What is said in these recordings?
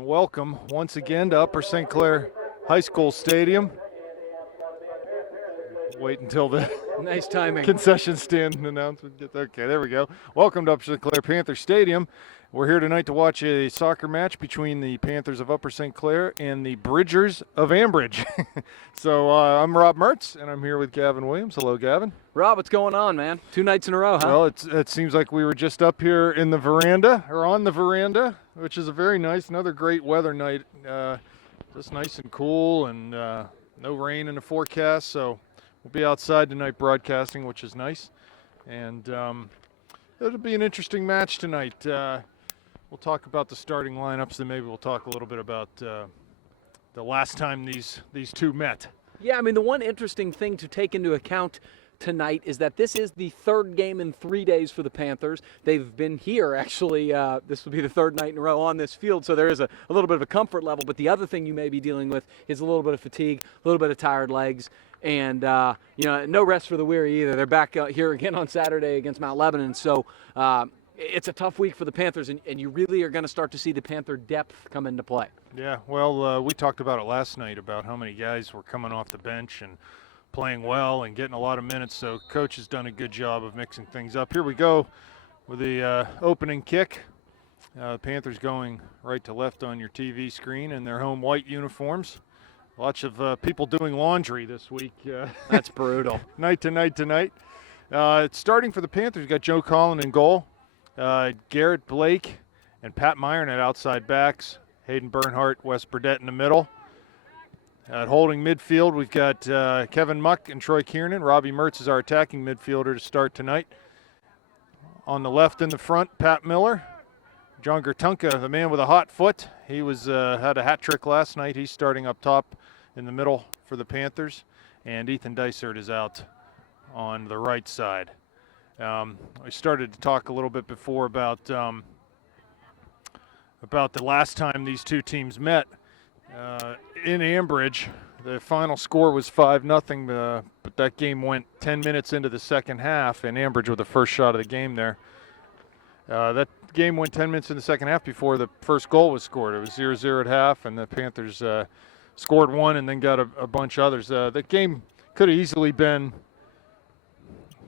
And welcome once again to Upper St. Clair High School Stadium. Wait until the nice timing concession stand announcement gets. Okay, there we go. Welcome to Upper St. Clair Panther Stadium. We're here tonight to watch a soccer match between the Panthers of Upper St. Clair and the Bridgers of Ambridge. So I'm Rob Mertz, and I'm here with Gavin Williams. Hello, Gavin. Rob, what's going on, man? 2 nights in a row, huh? Well, it seems like we were just up here in the veranda, or on the veranda, which is a very nice, another great weather night. Just nice and cool, and no rain in the forecast, so we'll be outside tonight broadcasting, which is nice. And it'll be an interesting match tonight. We'll talk about the starting lineups, and maybe we'll talk a little bit about the last time these two met. Yeah, I mean, the one interesting thing to take into account tonight is that this is the third game in 3 days for the Panthers. They've been here, actually. This will be the third night in a row on this field, so there is a little bit of a comfort level. But the other thing you may be dealing with is a little bit of fatigue, a little bit of tired legs, and no rest for the weary either. They're back here again on Saturday against Mount Lebanon, so it's a tough week for the Panthers, and you really are going to start to see the Panther depth come into play. Yeah, well, we talked about it last night about how many guys were coming off the bench and playing well and getting a lot of minutes, so coach has done a good job of mixing things up. Here we go with the opening kick. Panthers going right to left on your TV screen in their home white uniforms. Lots of people doing laundry this week. That's brutal. Night to night to night. Starting for the Panthers, got Joe Collin in goal, Garrett Blake and Pat Myron at outside backs, Hayden Bernhardt, Wes Burdett in the middle. At holding midfield, we've got Kevin Muck and Troy Kiernan. Robbie Mertz is our attacking midfielder to start tonight. On the left in the front, Pat Miller. John Gertunka, the man with a hot foot. He was had a hat trick last night. He's starting up top in the middle for the Panthers. And Ethan Dysert is out on the right side. We started to talk a little bit before about the last time these two teams met. In Ambridge, the final score was 5-0, but that game went 10 minutes into the second half, and Ambridge with the first shot of the game there. That game went 10 minutes in the second half before the first goal was scored. It was 0-0 at half, and the Panthers scored one and then got a bunch of others. The game could have easily been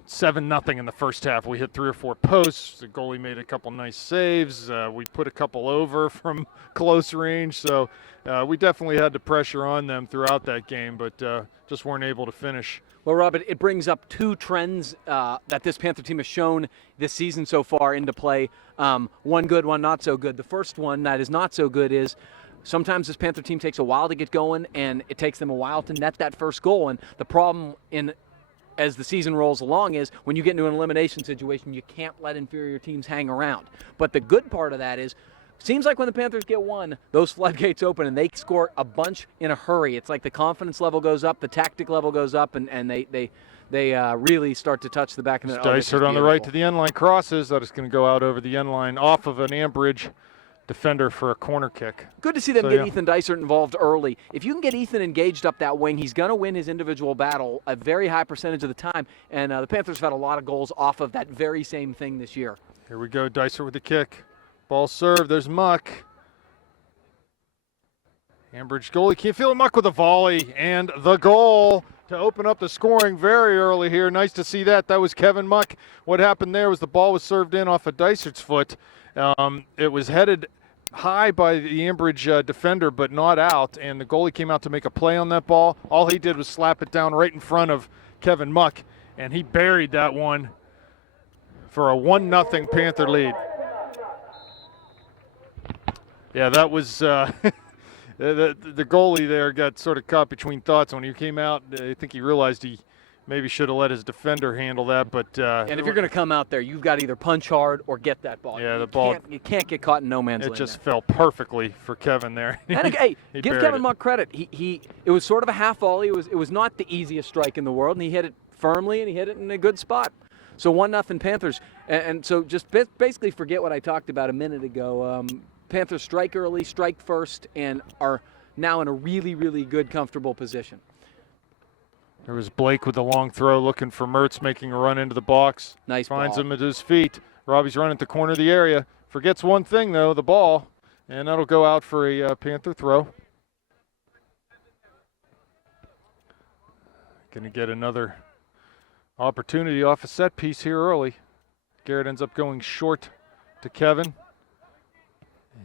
7-0 in the first half. We hit 3 or 4 posts. The goalie made a couple nice saves. We put a couple over from close range. So we definitely had the pressure on them throughout that game, but just weren't able to finish. Well, Rob, it brings up two trends that this Panther team has shown this season so far into play. One good, one not so good. The first one that is not so good is sometimes this Panther team takes a while to get going, and it takes them a while to net that first goal. And the problem as the season rolls along is when you get into an elimination situation, you can't let inferior teams hang around. But the good part of that is, seems like when the Panthers get one, those floodgates open and they score a bunch in a hurry. It's like the confidence level goes up, the tactic level goes up, and they really start to touch the back of the net. Dysert on the right to the end line crosses. That is going to go out over the end line off of an Ambridge defender for a corner kick. Good to see them get Ethan Dysert involved early. If you can get Ethan engaged up that wing, he's going to win his individual battle a very high percentage of the time, and the Panthers have had a lot of goals off of that very same thing this year. Here we go, Dysert with the kick. Ball served, there's Muck. Ambridge goalie can't feel it. Muck with a volley, and the goal to open up the scoring very early here. Nice to see that. That was Kevin Muck. What happened there was the ball was served in off of Dysert's foot. It was headed high by the Ambridge defender, but not out, and the goalie came out to make a play on that ball. All he did was slap it down right in front of Kevin Muck, and he buried that one for a 1-0 Panther lead. Yeah, that was the goalie there got sort of caught between thoughts. When he came out, I think he realized he maybe should have let his defender handle that. But and if you're going to come out there, you've got to either punch hard or get that ball. Yeah, the ball. You can't get caught in no man's land. It just fell perfectly for Kevin there. And hey, give Kevin Muck credit. It was sort of a half volley. It was not the easiest strike in the world, and he hit it firmly and he hit it in a good spot. So 1-0 Panthers, and so just basically forget what I talked about a minute ago. Panthers strike early, strike first, and are now in a really, really good, comfortable position. There was Blake with the long throw looking for Mertz, making a run into the box. Nice Finds ball. him at his feet. Robbie's running at the corner of the area. Forgets one thing, though, the ball. And that'll go out for a Panther throw. Going to get another opportunity off a set piece here early. Garrett ends up going short to Kevin.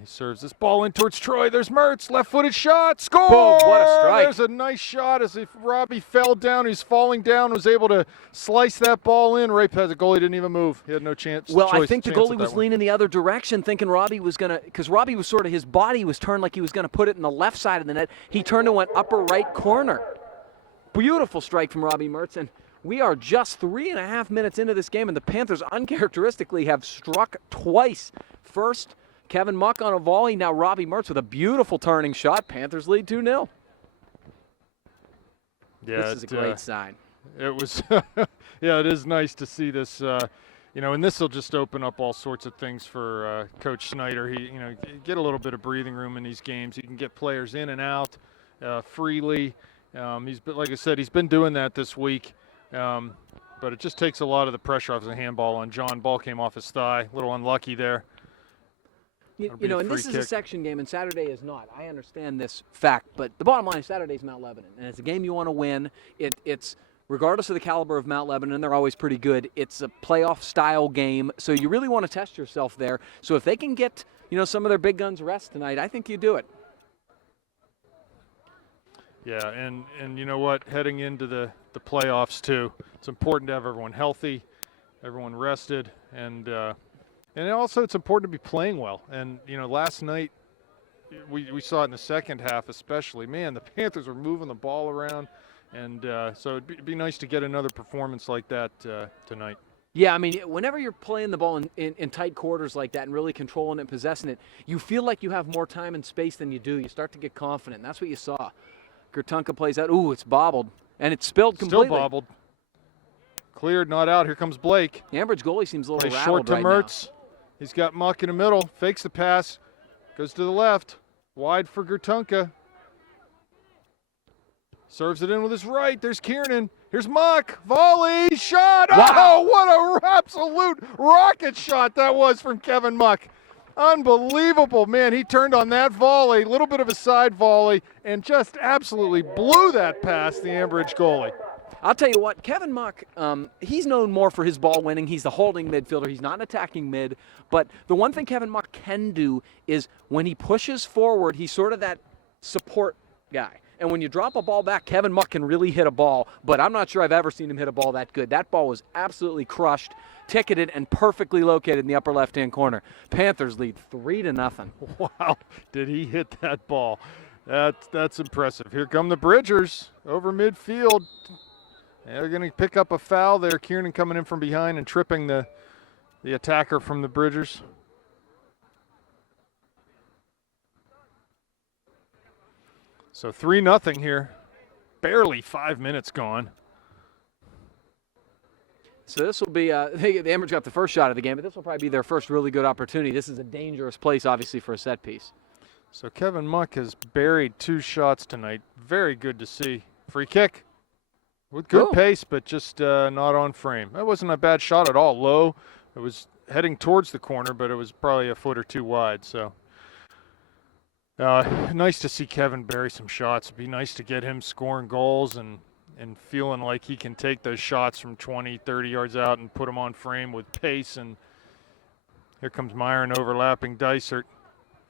He serves this ball in towards Troy. There's Mertz, left-footed shot, score! Boom, what a strike. There's a nice shot as if Robbie fell down. He's falling down, was able to slice that ball in. Right past the goalie didn't even move. He had no chance. Well, I think the goalie was leaning the other direction, thinking Robbie was going to, because Robbie was sort of, his body was turned like he was going to put it in the left side of the net. He turned and went upper right corner. Beautiful strike from Robbie Mertz, and we are just 3.5 minutes into this game, and the Panthers uncharacteristically have struck twice. First, Kevin Muck on a volley. Now Robbie Mertz with a beautiful turning shot. Panthers lead 2-0. Yeah, this is a great sign. It was, yeah, it is nice to see this. And this will just open up all sorts of things for Coach Snyder. He, get a little bit of breathing room in these games. He can get players in and out freely. Like I said, he's been doing that this week. But it just takes a lot of the pressure off the handball on John. Ball came off his thigh. A little unlucky there. And this is a section game, and Saturday is not. I understand this fact, but the bottom line is Saturday's Mount Lebanon, and it's a game you want to win. It's regardless of the caliber of Mount Lebanon, they're always pretty good. It's a playoff-style game, so you really want to test yourself there. So if they can get some of their big guns rest tonight, I think you do it. Yeah, and you know what? Heading into the playoffs too, it's important to have everyone healthy, everyone rested, and also it's important to be playing well. And last night we saw it in the second half especially. Man, the Panthers were moving the ball around, and so it'd be nice to get another performance like that tonight. Yeah, I mean, whenever you're playing the ball in tight quarters like that and really controlling it, possessing it, you feel like you have more time and space than you do. You start to get confident, and that's what you saw. Gertunka plays out. Ooh, it's bobbled. And it's spilled completely. Still bobbled. Cleared, not out. Here comes Blake. The Ambridge goalie seems a little rattled short to right Mertz. now. He's got Muck in the middle. Fakes the pass. Goes to the left. Wide for Gertunka. Serves it in with his right. There's Kiernan. Here's Muck. Volley. Shot. Wow. Oh, what a absolute rocket shot that was from Kevin Muck. Unbelievable, man. He turned on that volley, a little bit of a side volley, and just absolutely blew that past the Ambridge goalie. I'll tell you what, Kevin Muck, he's known more for his ball winning. He's the holding midfielder. He's not an attacking mid. But the one thing Kevin Muck can do is when he pushes forward, he's sort of that support guy. And when you drop a ball back, Kevin Muck can really hit a ball, but I'm not sure I've ever seen him hit a ball that good. That ball was absolutely crushed, ticketed, and perfectly located in the upper left-hand corner. Panthers lead 3-0. Wow, did he hit that ball? That's impressive. Here come the Bridgers over midfield. They're going to pick up a foul there. Kiernan coming in from behind and tripping the attacker from the Bridgers. So 3-0 here. Barely 5 minutes gone. So this will be, the Ambridge got the first shot of the game, but this will probably be their first really good opportunity. This is a dangerous place, obviously, for a set piece. So Kevin Muck has buried 2 shots tonight. Very good to see. Free kick with good pace, but just not on frame. That wasn't a bad shot at all. Low. It was heading towards the corner, but it was probably a foot or 2 wide. So nice to see Kevin bury some shots. It'd be nice to get him scoring goals and feeling like he can take those shots from 20, 30 yards out and put them on frame with pace. And here comes Myron overlapping Dysert.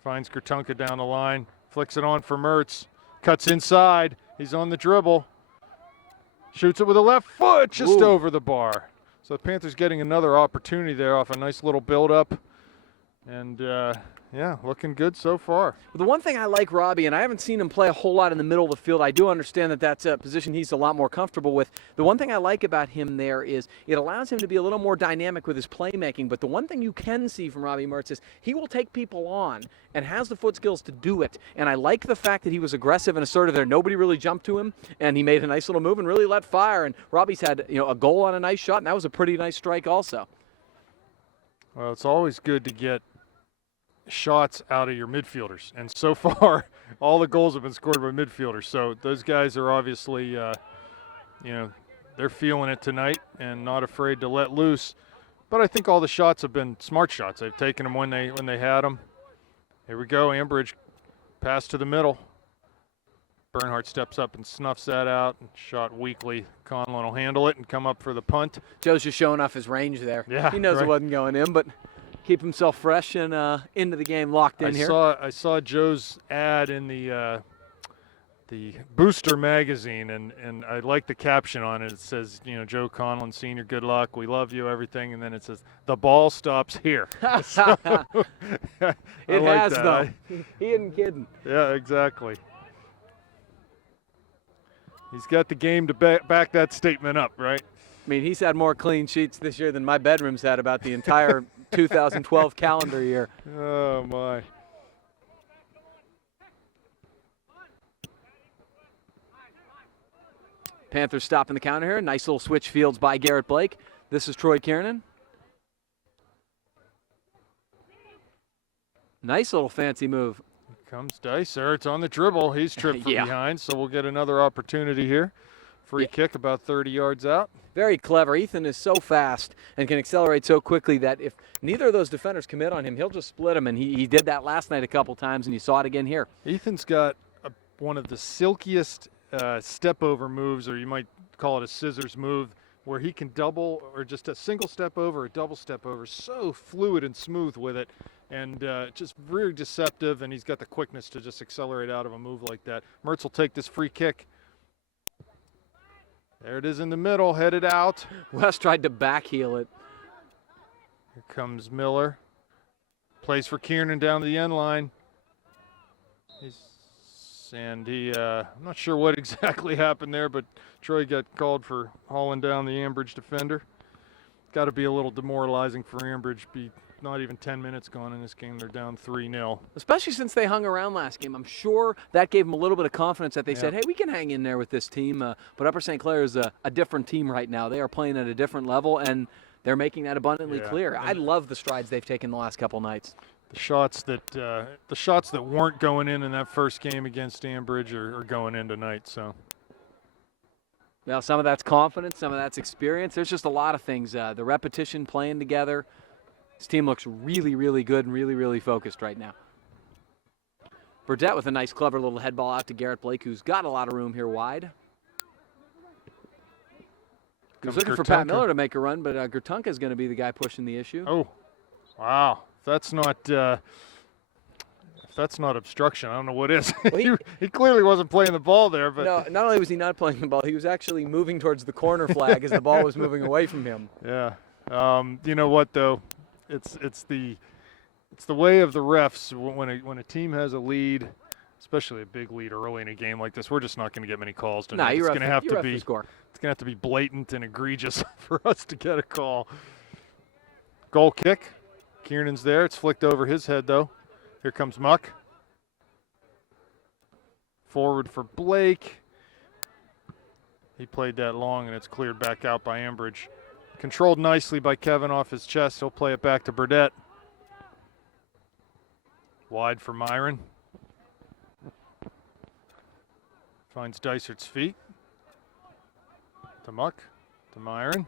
Finds Gertunka down the line. Flicks it on for Mertz. Cuts inside. He's on the dribble. Shoots it with a left foot just over the bar. So the Panthers getting another opportunity there off a nice little build-up. And, yeah, looking good so far. The one thing I like Robbie, and I haven't seen him play a whole lot in the middle of the field. I do understand that that's a position he's a lot more comfortable with. The one thing I like about him there is it allows him to be a little more dynamic with his playmaking. But the one thing you can see from Robbie Mertz is he will take people on and has the foot skills to do it. And I like the fact that he was aggressive and assertive there. Nobody really jumped to him, and he made a nice little move and really let fire. And Robbie's had a goal on a nice shot, and that was a pretty nice strike also. Well, it's always good to get shots out of your midfielders, and so far all the goals have been scored by midfielders, so those guys are obviously they're feeling it tonight and not afraid to let loose. But I think all the shots have been smart shots. They've taken them when they had them, Here we go. Ambridge pass to the middle. Bernhardt steps up and snuffs that out. Shot weakly. Conlon will handle it and come up for the punt. Joe's just showing off his range there. Yeah, he knows right. It wasn't going in, but keep himself fresh and into the game, locked in here. I saw Joe's ad in the Booster magazine, and I like the caption on it. It says, Joe Conlon Sr., good luck, we love you, everything, and then it says, the ball stops here. So, it like has, that. though. He isn't kidding. Yeah, exactly. He's got the game to back that statement up, right? I mean, he's had more clean sheets this year than my bedroom's had about the entire 2012 calendar year. Oh, my. Panthers stopping the counter here. Nice little switch fields by Garrett Blake. This is Troy Kiernan. Nice little fancy move. Comes Dicer. It's on the dribble. He's tripped from Yeah. behind, so we'll get another opportunity here. Free kick about 30 yards out. Very clever. Ethan is so fast and can accelerate so quickly that if neither of those defenders commit on him, he'll just split them, and he did that last night a couple times, and you saw it again here. Ethan's got one of the silkiest step-over moves, or you might call it a scissors move, where he can double or just a single step over, a double step over, so fluid and smooth with it, and just very deceptive, and he's got the quickness to just accelerate out of a move like that. Mertz will take this free kick. There it is in the middle, headed out. West tried to backheel it. Here comes Miller. Plays for Kiernan down the end line. I'm not sure what exactly happened there, but Troy got called for hauling down the Ambridge defender. Got to be a little demoralizing for Ambridge. Not even 10 minutes gone in this game. They're down 3-0. Especially since they hung around last game. I'm sure that gave them a little bit of confidence that they said, hey, we can hang in there with this team. But Upper St. Clair is a different team right now. They are playing at a different level, and they're making that abundantly clear. I love the strides they've taken the last couple nights. The shots that weren't going in that first game against Ambridge are going in tonight. So. Well, some of that's confidence, some of that's experience. There's just a lot of things. The repetition, playing together. This team looks really, really good and really, really focused right now. Burdett with a nice, clever little head ball out to Garrett Blake, who's got a lot of room here wide. He's looking for Pat Miller to make a run, but Gertunka is going to be the guy pushing the issue. Oh, wow. If that's not obstruction, I don't know what is. Well, he clearly wasn't playing the ball there. But no, not only was he not playing the ball, he was actually moving towards the corner flag as the ball was moving away from him. Yeah. You know what, though? It's the way of the refs when a team has a lead, especially a big lead early in a game like this. We're just not going to get many calls tonight. It's going to have to be blatant and egregious for us to get a call. Goal kick. Kiernan's there. It's flicked over his head, though. Here comes Muck. Forward for Blake. He played that long, and it's cleared back out by Ambridge. Controlled nicely by Kevin off his chest. He'll play it back to Burdett. Wide for Myron. Finds Dysert's feet. To Muck. To Myron.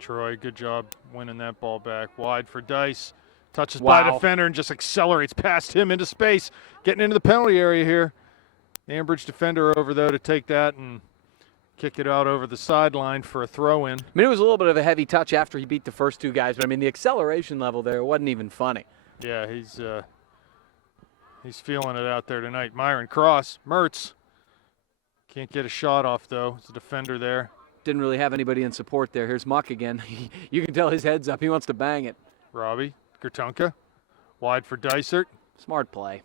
Troy, good job winning that ball back. Wide for Dice. Touches by the defender and just accelerates past him into space. Getting into the penalty area here. The Ambridge defender over, though, to take that and kick it out over the sideline for a throw-in. I mean, it was a little bit of a heavy touch after he beat the first two guys, but I mean, the acceleration level there wasn't even funny. Yeah, he's feeling it out there tonight. Myron cross. Mertz. Can't get a shot off, though. There's a defender there. Didn't really have anybody in support there. Here's Muck again. You can tell his head's up. He wants to bang it. Robbie. Gertunka. Wide for Dysert. Smart play.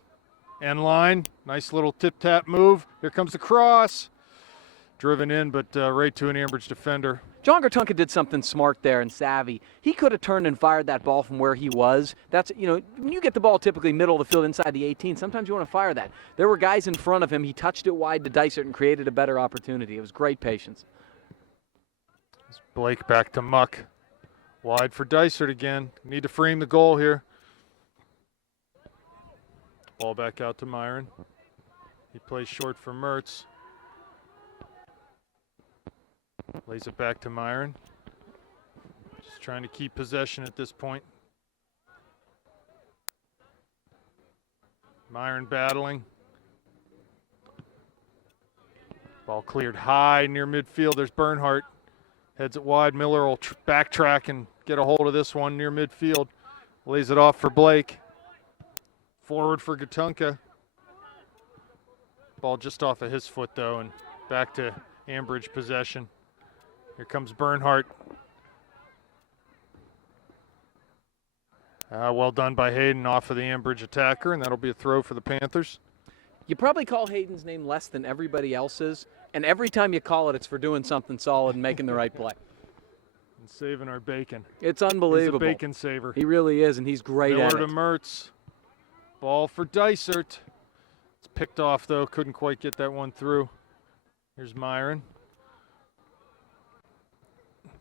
End line. Nice little tip-tap move. Here comes the cross. Driven in, but right to an Ambridge defender. John Gertunka did something smart there and savvy. He could have turned and fired that ball from where he was. That's, when you get the ball typically middle of the field inside the 18, sometimes you want to fire that. There were guys in front of him. He touched it wide to Dysert and created a better opportunity. It was great patience. Blake back to Muck. Wide for Dysert again. Need to frame the goal here. Ball back out to Myron. He plays short for Mertz. Lays it back to Myron. Just trying to keep possession at this point. Myron battling. Ball cleared high near midfield. There's Bernhardt. Heads it wide. Miller will backtrack and get a hold of this one near midfield. Lays it off for Blake. Forward for Gatunka. Ball just off of his foot, though, and back to Ambridge possession. Here comes Bernhardt. Well done by Hayden off of the Ambridge attacker, and that'll be a throw for the Panthers. You probably call Hayden's name less than everybody else's, and every time you call it, it's for doing something solid and making the right play. And saving our bacon. It's unbelievable. He's a bacon saver. He really is, and he's great at Miller it. to Mertz. Ball for Dysert. It's picked off, though. Couldn't quite get that one through. Here's Myron.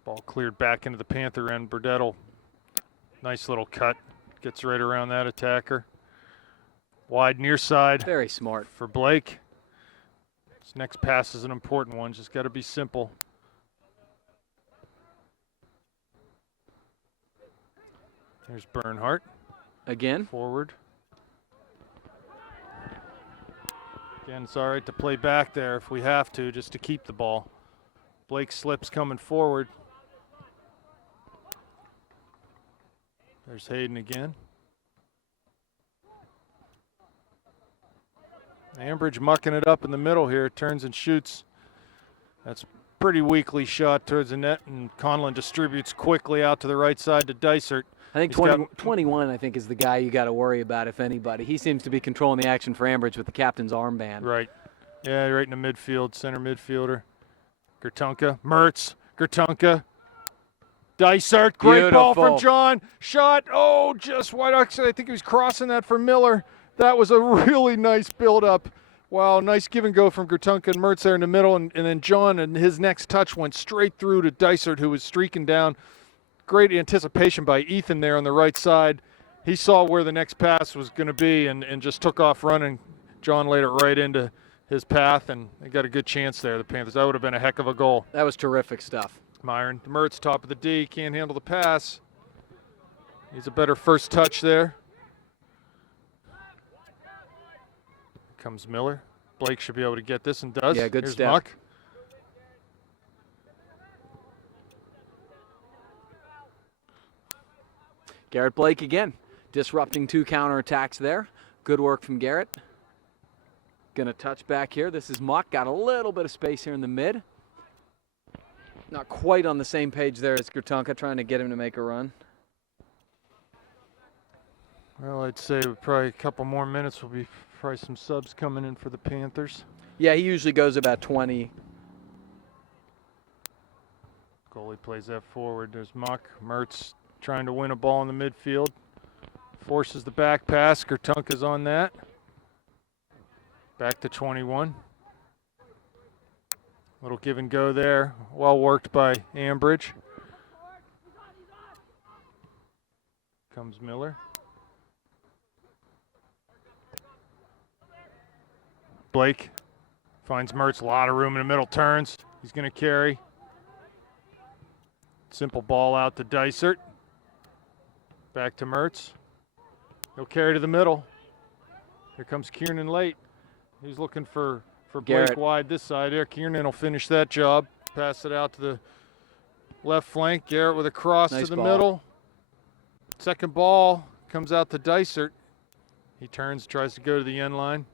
Ball cleared back into the Panther end. Burdettle. Nice little cut. Gets right around that attacker. Wide near side. Very smart. For Blake. This next pass is an important one. Just got to be simple. Here's Bernhardt. Again. Forward. Again, it's all right to play back there if we have to, just to keep the ball. Blake slips coming forward. There's Hayden again. Ambridge mucking it up in the middle here. Turns and shoots. That's a pretty weakly shot towards the net, and Conlon distributes quickly out to the right side to Dysert. I think 21, I think, is the guy you got to worry about, if anybody. He seems to be controlling the action for Ambridge with the captain's armband. Right. Yeah, right in the midfield, center midfielder. Gertunka, Mertz, Gertunka. Dysert, great ball from John. Shot, just wide. Actually, I think he was crossing that for Miller. That was a really nice build-up. Wow, nice give and go from Gertunka and Mertz there in the middle, and then John and his next touch went straight through to Dysert, who was streaking down. Great anticipation by Ethan there on the right side. He saw where the next pass was going to be and just took off running. John laid it right into his path, and they got a good chance there, the Panthers. That would have been a heck of a goal. That was terrific stuff. Myron, Mertz, top of the D, can't handle the pass. Needs a better first touch there. Comes Miller. Blake should be able to get this and does. Yeah, good Here's step. Muck. Garrett Blake again, disrupting 2 counterattacks there. Good work from Garrett. Gonna touch back here. This is Muck. Got a little bit of space here in the mid. Not quite on the same page there as Gertunka, trying to get him to make a run. Well, I'd say probably a couple more minutes will be probably some subs coming in for the Panthers. Yeah, he usually goes about 20. Goalie plays that forward. There's Muck. Mertz trying to win a ball in the midfield. Forces the back pass. Gertunka's on that. Back to 21. Little give and go there. Well worked by Ambridge. Comes Miller. Blake finds Mertz. A lot of room in the middle. Turns. He's going to carry. Simple ball out to Dysert. Back to Mertz. He'll carry to the middle. Here comes Kiernan late. He's looking for Blake Garrett wide this side. There, Kiernan will finish that job. Pass it out to the left flank. Garrett with a cross nice to the ball. middle. Second ball comes out to Dysert. He turns, tries to go to the end line.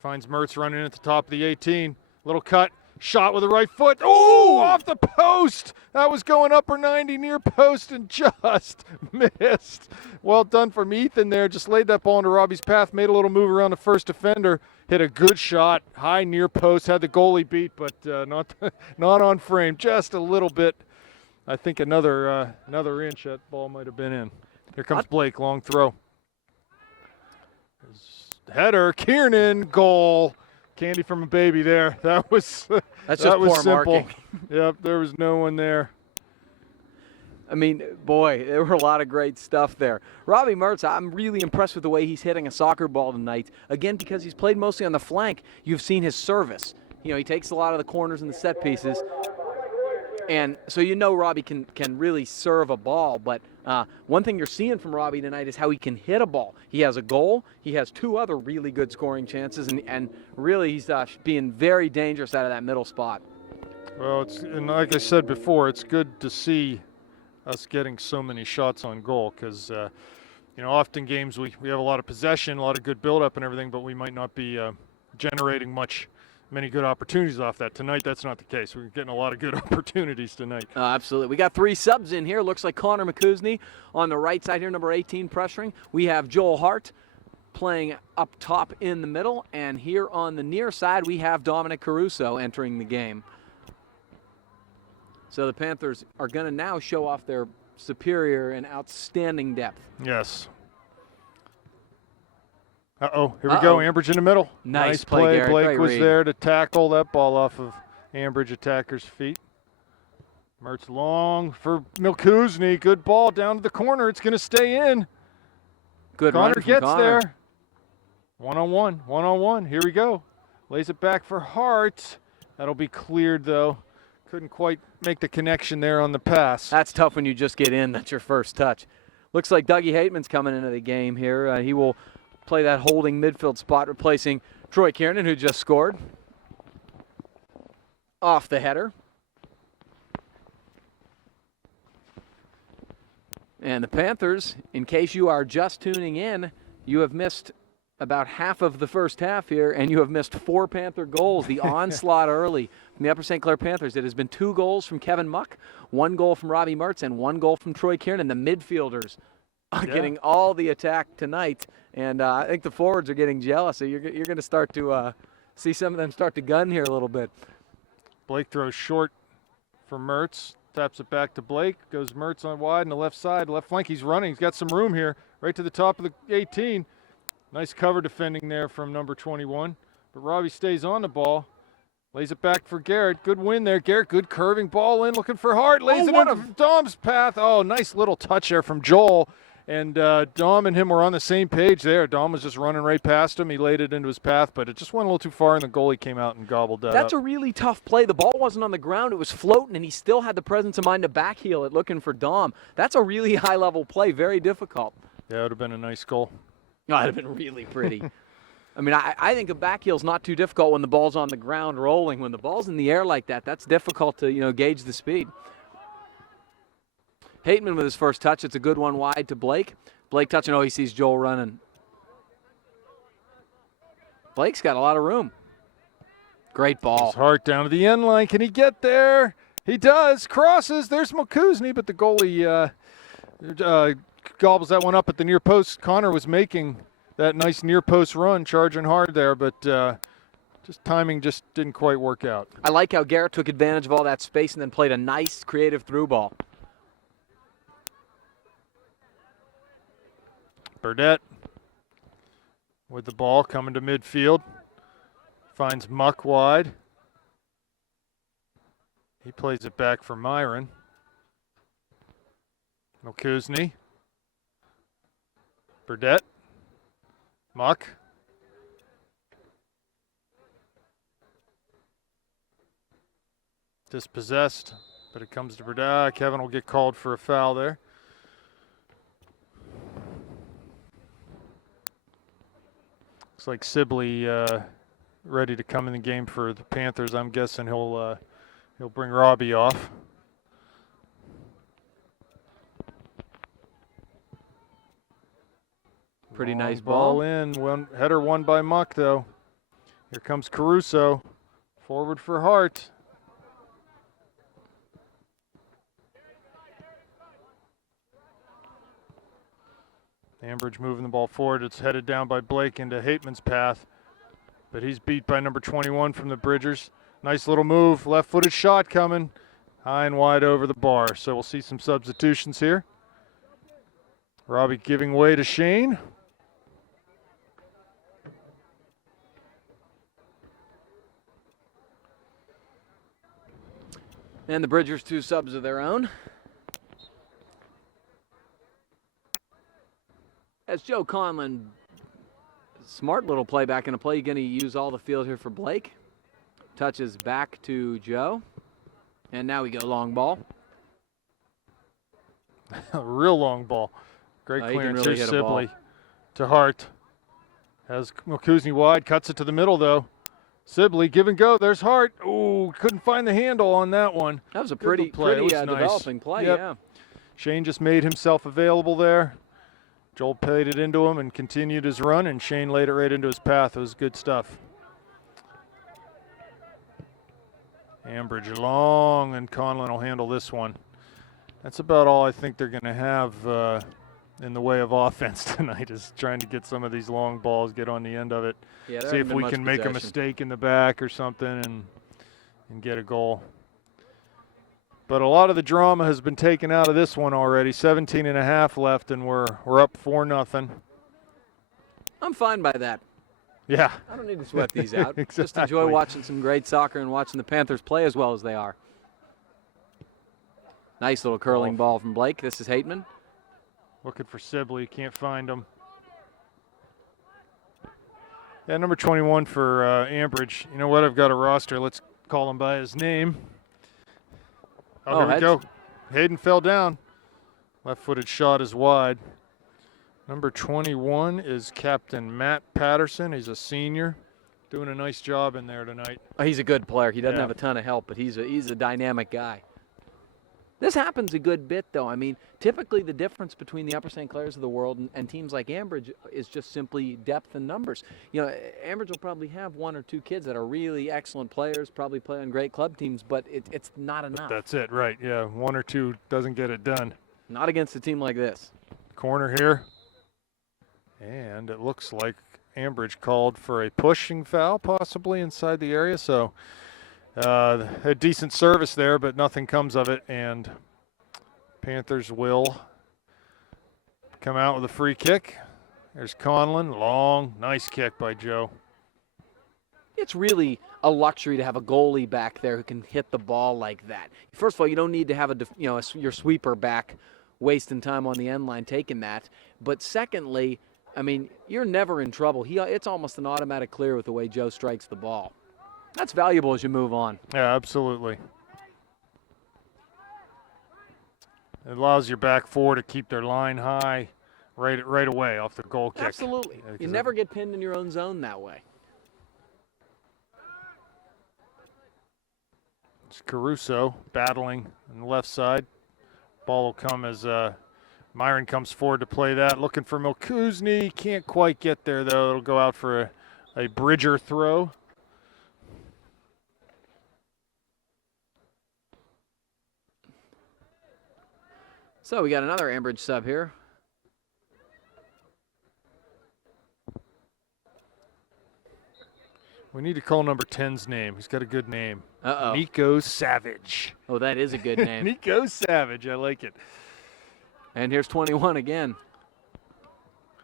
Finds Mertz running at the top of the 18. Little cut. Shot with the right foot. Oh, off the post. That was going upper 90 near post and just missed. Well done from Ethan there. Just laid that ball into Robbie's path. Made a little move around the first defender. Hit a good shot. High near post. Had the goalie beat, but not on frame. Just a little bit. I think another inch that ball might have been in. Here comes Blake. Long throw. Header. Kiernan. Goal. Candy from a baby there. That was That's that just was poor simple. marking. Yep, there was no one there. I mean, boy, there were a lot of great stuff there. Robbie Mertz, I'm really impressed with the way he's hitting a soccer ball tonight. Again, because he's played mostly on the flank, you've seen his service. You know, he takes a lot of the corners and the set pieces. And so Robbie can really serve a ball, but one thing you're seeing from Robbie tonight is how he can hit a ball. He has a goal. He has 2 other really good scoring chances, and really he's being very dangerous out of that middle spot. Well, and like I said before, it's good to see us getting so many shots on goal because, often games we have a lot of possession, a lot of good build-up and everything, but we might not be generating many good opportunities off that. Tonight, that's not the case. We're getting a lot of good opportunities tonight. Absolutely. We got 3 subs in here. Looks like Connor McCusney on the right side here, number 18, pressuring. We have Joel Hart playing up top in the middle, and here on the near side, we have Dominic Caruso entering the game. So the Panthers are going to now show off their superior and outstanding depth. Yes. Here we go. Ambridge in the middle. Nice play, Garrett. Blake Great was read. there to tackle that ball off of Ambridge attacker's feet. Mertz long for Milkuzny. Good ball down to the corner. It's going to stay in. Good Connor run from gets Connor. there. One-on-one. Here we go. Lays it back for Hart. That'll be cleared, though. Couldn't quite make the connection there on the pass. That's tough when you just get in. That's your first touch. Looks like Dougie Hateman's coming into the game here. He will play that holding midfield spot, replacing Troy Kiernan, who just scored. Off the header. And the Panthers, in case you are just tuning in, you have missed about half of the first half here, and you have missed 4 Panther goals. The onslaught early from the Upper St. Clair Panthers. It has been 2 goals from Kevin Muck, 1 goal from Robbie Mertz, and 1 goal from Troy Kiernan. The midfielders are getting all the attack tonight, and I think the forwards are getting jealous. So you're going to start to see some of them start to gun here a little bit. Blake throws short for Mertz. Taps it back to Blake. Goes Mertz on wide on the left side. Left flank, he's running. He's got some room here. Right to the top of the 18. Nice cover defending there from number 21. But Robbie stays on the ball. Lays it back for Garrett. Good win there. Garrett, good curving ball in. Looking for Hart. Lays it into Dom's path. Oh, nice little touch there from Joel. And Dom and him were on the same page there. Dom was just running right past him. He laid it into his path, but it just went a little too far, and the goalie came out and gobbled that That's up. a really tough play. The ball wasn't on the ground. It was floating, and he still had the presence of mind to backheel it looking for Dom. That's a really high-level play. Very difficult. Yeah, it would have been a nice goal. Oh, it would have been really pretty. I mean, I think a backheel's not too difficult when the ball's on the ground rolling. When the ball's in the air like that, that's difficult to, gauge the speed. Hateman with his first touch. It's a good one wide to Blake. Blake touching. Oh, he sees Joel running. Blake's got a lot of room. Great ball. His Hart down to the end line. Can he get there? He does. Crosses. There's Milkuzny, but the goalie gobbles that one up at the near post. Connor was making that nice near post run, charging hard there, but just timing just didn't quite work out. I like how Garrett took advantage of all that space and then played a nice, creative through ball. Burdette with the ball coming to midfield. Finds Muck wide. He plays it back for Myron. Milkuzny. Burdette. Muck. Dispossessed, but it comes to Burdette. Kevin will get called for a foul there. Looks like Sibley ready to come in the game for the Panthers. I'm guessing he'll bring Robbie off. Pretty nice ball ball. in. One header won by Muck, though. Here comes Caruso. Forward for Hart. Ambridge moving the ball forward. It's headed down by Blake into Hateman's path. But he's beat by number 21 from the Bridgers. Nice little move. Left-footed shot coming. High and wide over the bar. So we'll see some substitutions here. Robbie giving way to Shane. And the Bridgers 2 subs of their own. As Joe Conlon, smart little play back in a play. You're going to use all the field here for Blake. Touches back to Joe. And now we go long ball. A real long ball. Great He can clearance. really Here's hit a ball. Sibley to Hart. Has Milkuzny wide, cuts it to the middle though. Sibley, give and go. There's Hart. Ooh, couldn't find the handle on that one. That was a Good pretty play. It was nice. developing play, Yep. yeah. Shane just made himself available there. Joel played it into him and continued his run, and Shane laid it right into his path. It was good stuff. Ambridge long, and Conlon will handle this one. That's about all I think they're going to have in the way of offense tonight, is trying to get some of these long balls, get on the end of it. Yeah, there see hasn't if been we much can make a possession. mistake in the back or something and get a goal. But a lot of the drama has been taken out of this one already. 17 and a half left, and we're up 4-0. I'm fine by that. Yeah. I don't need to sweat these out. Just Exactly. enjoy watching some great soccer and watching the Panthers play as well as they are. Nice little curling ball from Blake. This is Hateman. Looking for Sibley, can't find him. Yeah, number 21 for Ambridge. You know what? I've got a roster. Let's call him by his name. Oh, here we go. Hayden fell down. Left-footed shot is wide. Number 21 is Captain Matt Patterson. He's a senior. Doing a nice job in there tonight. Oh, he's a good player. He doesn't Yeah. have a ton of help, but he's a dynamic guy. This happens a good bit, though. I mean, typically the difference between the Upper St. Clairs of the world and teams like Ambridge is just simply depth and numbers. You know, Ambridge will probably have one or two kids that are really excellent players, probably play on great club teams, but it's not enough. That's it, right. Yeah, one or two doesn't get it done. Not against a team like this. Corner here. And it looks like Ambridge called for a pushing foul, possibly inside the area. So a decent service there, but nothing comes of it. And Panthers will come out with a free kick. There's Conlon. Long, nice kick by Joe. It's really a luxury to have a goalie back there who can hit the ball like that. First of all, you don't need to have your sweeper back wasting time on the end line taking that. But secondly, I mean, you're never in trouble. It's almost an automatic clear with the way Joe strikes the ball. That's valuable as you move on. Yeah, absolutely. It allows your back four to keep their line high right away off the goal kick. Absolutely. Yeah, You never get pinned in your own zone that way. It's Caruso battling on the left side. Ball will come as Myron comes forward to play that. Looking for Milkuzny. Can't quite get there, though. It'll go out for a Bridger throw. So we got another Ambridge sub here. We need to call number 10's name. He's got a good name. Uh-oh. Nico Savage. Oh, that is a good name. Nico Savage. I like it. And here's 21 again.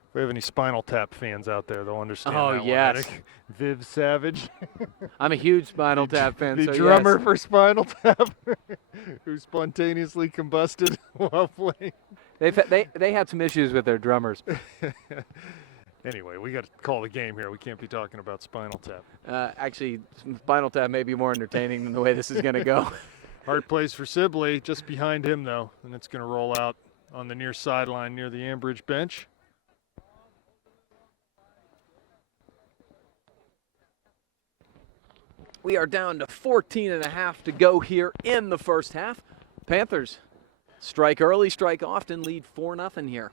If we have any Spinal Tap fans out there, they'll understand Oh, that yes. one. Viv Savage. I'm a huge Spinal Tap fan. The so drummer yes. for Spinal Tap who spontaneously combusted while playing. They had some issues with their drummers. Anyway, we got to call the game here. We can't be talking about Spinal Tap. Actually, Spinal Tap may be more entertaining than the way this is going to go. Hard plays for Sibley, just behind him, though. And it's going to roll out on the near sideline near the Ambridge bench. We are down to 14 and a half to go here in the first half. Panthers strike early, strike often, lead 4-0 here.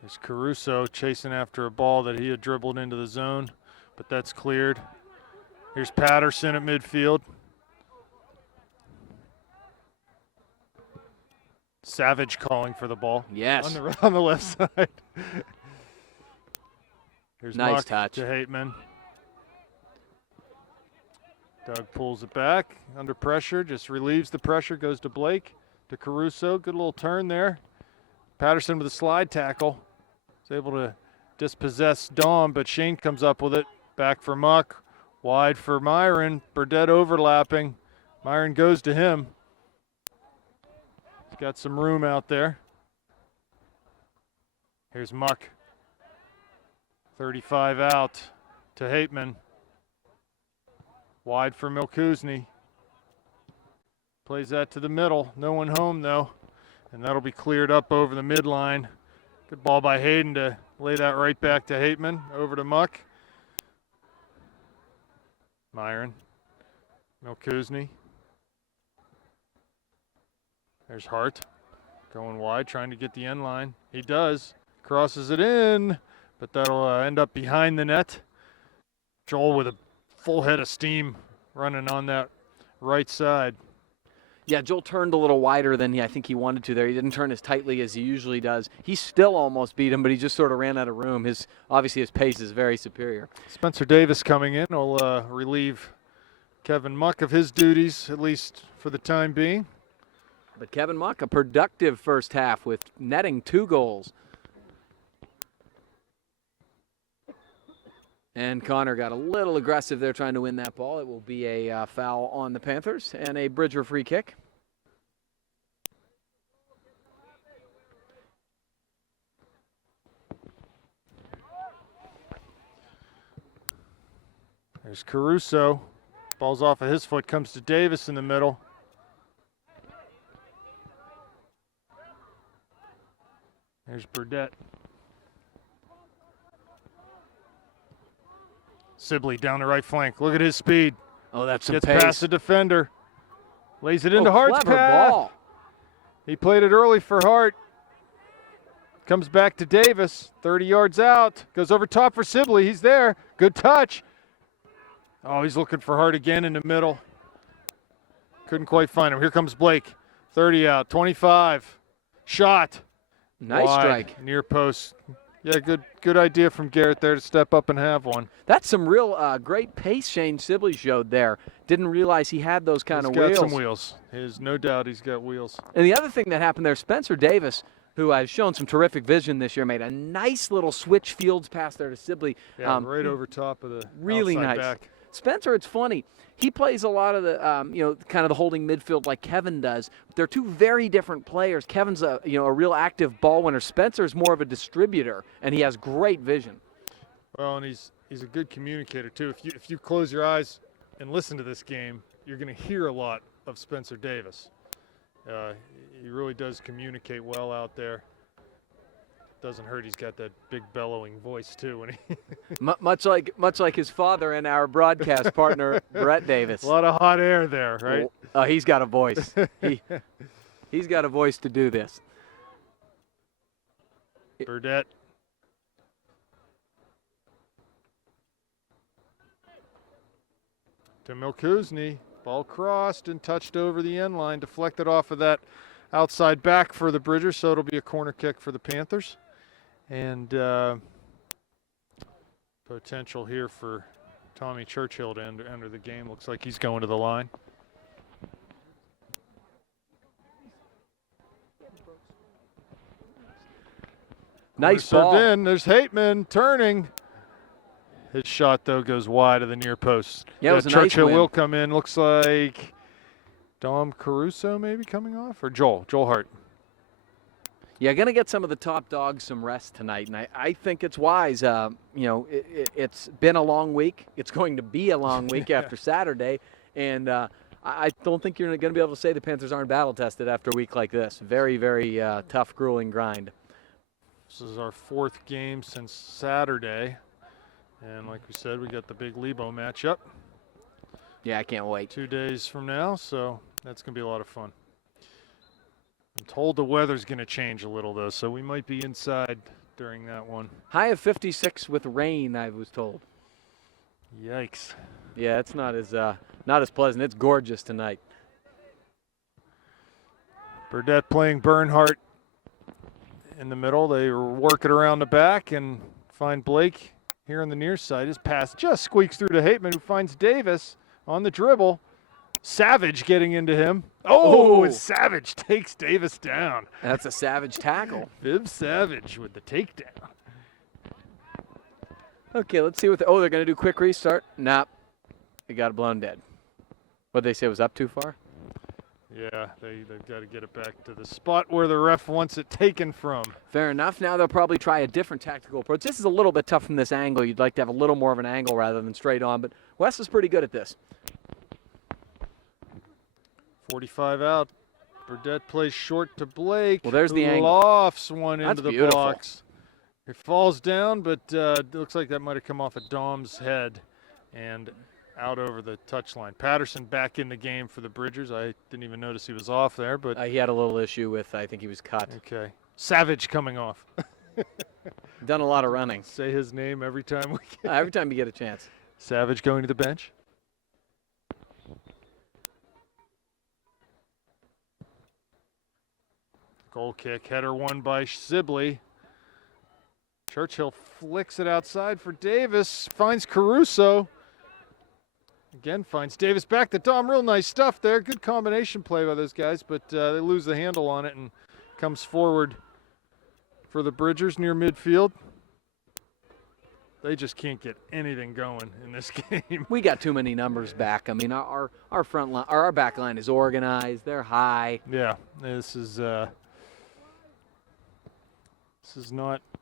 There's Caruso chasing after a ball that he had dribbled into the zone, but that's cleared. Here's Patterson at midfield. Savage calling for the ball. Yes. On the left side. Here's Nice Mock touch. to Hateman. Doug pulls it back under pressure, just relieves the pressure, goes to Blake, to Caruso. Good little turn there. Patterson with a slide tackle. He's able to dispossess Dom, but Shane comes up with it. Back for Muck. Wide for Myron. Burdett overlapping. Myron goes to him. He's got some room out there. Here's Muck. 35 out to Hateman. Wide for Milkuzny. Plays that to the middle. No one home, though. And that'll be cleared up over the midline. Good ball by Hayden to lay that right back to Hateman. Over to Muck. Myron. Milkuzny. There's Hart. Going wide, trying to get the end line. He does. Crosses it in, but that'll end up behind the net. Joel with a full head of steam running on that right side. Yeah, Joel turned a little wider than I think he wanted to there. He didn't turn as tightly as he usually does. He still almost beat him, but he just sort of ran out of room. Obviously his pace is very superior. Spencer Davis coming in will relieve Kevin Muck of his duties, at least for the time being. But Kevin Muck, a productive first half with netting 2 goals. And Connor got a little aggressive there trying to win that ball. It will be a foul on the Panthers and a Bridger free kick. There's Caruso. Ball's off of his foot, comes to Davis in the middle. There's Burdett. Sibley down the right flank. Look at his speed. Oh, that's some Gets pace. past the defender. Lays it into Hart's clever path. ball. He played it early for Hart. Comes back to Davis. 30 yards out. Goes over top for Sibley. He's there. Good touch. Oh, he's looking for Hart again in the middle. Couldn't quite find him. Here comes Blake. 30 out. 25. Shot. Nice Wide, strike. near post. Yeah, good idea from Garrett there to step up and have one. That's some real great pace Shane Sibley showed there. Didn't realize he had those kind of wheels. He's got some wheels. No doubt he's got wheels. And the other thing that happened there, Spencer Davis, who has shown some terrific vision this year, made a nice little switch fields pass there to Sibley. Yeah, right over top of the really outside nice. back. Spencer, it's funny. He plays a lot of the, kind of the holding midfield like Kevin does. They're two very different players. Kevin's a real active ball winner. Spencer's more of a distributor, and he has great vision. Well, and he's a good communicator too. If you close your eyes and listen to this game, you're going to hear a lot of Spencer Davis. He really does communicate well out there. Doesn't hurt. He's got that big bellowing voice too. When he much like his father and our broadcast partner Brett Davis. A lot of hot air there, right? Oh, he's got a voice. He's got a voice to do this. Burdett. To Milkuzny. Ball crossed and touched over the end line, deflected off of that outside back for the Bridgers, so it'll be a corner kick for the Panthers. And potential here for Tommy Churchill to enter the game. Looks like he's going to the line. Nice ball. Served in. There's Hateman turning. His shot, though, goes wide of the near post. Yeah, it was a nice Churchill win. will come in. Looks like Dom Caruso maybe coming off, or Joel Hart. Yeah, going to get some of the top dogs some rest tonight, and I think it's wise. It's been a long week. It's going to be a long week after Saturday, and I don't think you're going to be able to say the Panthers aren't battle-tested after a week like this. Very, very tough, grueling grind. This is our 4th game since Saturday, and like we said, we got the big Lebo matchup. Yeah, I can't wait. 2 days from now, so that's going to be a lot of fun. I'm told the weather's going to change a little, though, so we might be inside during that one. High of 56 with rain, I was told. Yikes. Yeah, it's not as pleasant. It's gorgeous tonight. Burdett playing Bernhardt in the middle. They work it around the back and find Blake here on the near side. His pass just squeaks through to Hateman, who finds Davis on the dribble. Savage getting into him. Oh, and Savage takes Davis down. That's a savage tackle. Viv Savage with the takedown. Okay, let's see what they're going to do quick restart. Nah, they got it blown dead. What'd they say, it was up too far? Yeah, they've got to get it back to the spot where the ref wants it taken from. Fair enough. Now they'll probably try a different tactical approach. This is a little bit tough from this angle. You'd like to have a little more of an angle rather than straight on, but Wes is pretty good at this. 45 out. Burdette plays short to Blake. Well, there's the who angle. lofts one That's into the beautiful. box. It falls down, but it looks like that might have come off of Dom's head and out over the touchline. Patterson back in the game for the Bridgers. I didn't even notice he was off there, but He had a little issue with, I think he was cut. okay. Savage coming off. Done a lot of running. Say his name every time we get. Every time you get a chance. Savage going to the bench. Goal kick, header won by Sibley. Churchill flicks it outside for Davis, finds Caruso. Again, finds Davis back to Dom. Real nice stuff there. Good combination play by those guys, but they lose the handle on it and comes forward for the Bridgers near midfield. They just can't get anything going in this game. We got too many numbers back. I mean, our front line, our back line is organized. They're high. Yeah, this is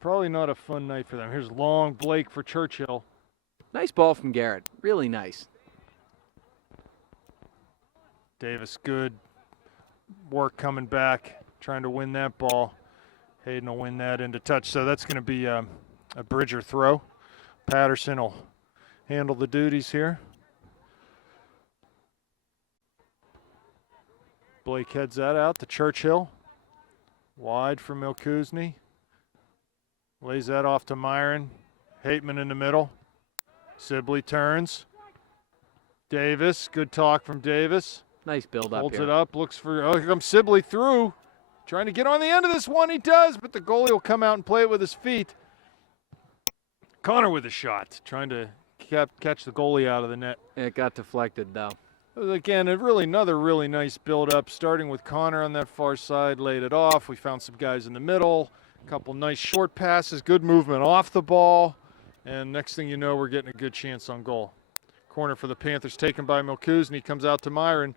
probably not a fun night for them. Here's long Blake for Churchill. Nice ball from Garrett. Really nice. Davis, good work coming back, trying to win that ball. Hayden will win that into touch, so that's going to be a Bridger throw. Patterson will handle the duties here. Blake heads that out to Churchill. Wide for Milkuzny. Lays that off to Myron. Hateman in the middle. Sibley turns. Davis, good talk from Davis. Nice build up Holds here. it up, looks for, oh, here comes Sibley through. Trying to get on the end of this one, he does, but the goalie will come out and play it with his feet. Connor with a shot, trying to catch the goalie out of the net. It got deflected, though. Again, another really nice build-up, starting with Connor on that far side, laid it off. We found some guys in the middle, a couple nice short passes, good movement off the ball, and next thing you know, we're getting a good chance on goal. Corner for the Panthers taken by Milkuzny, comes out to Myron.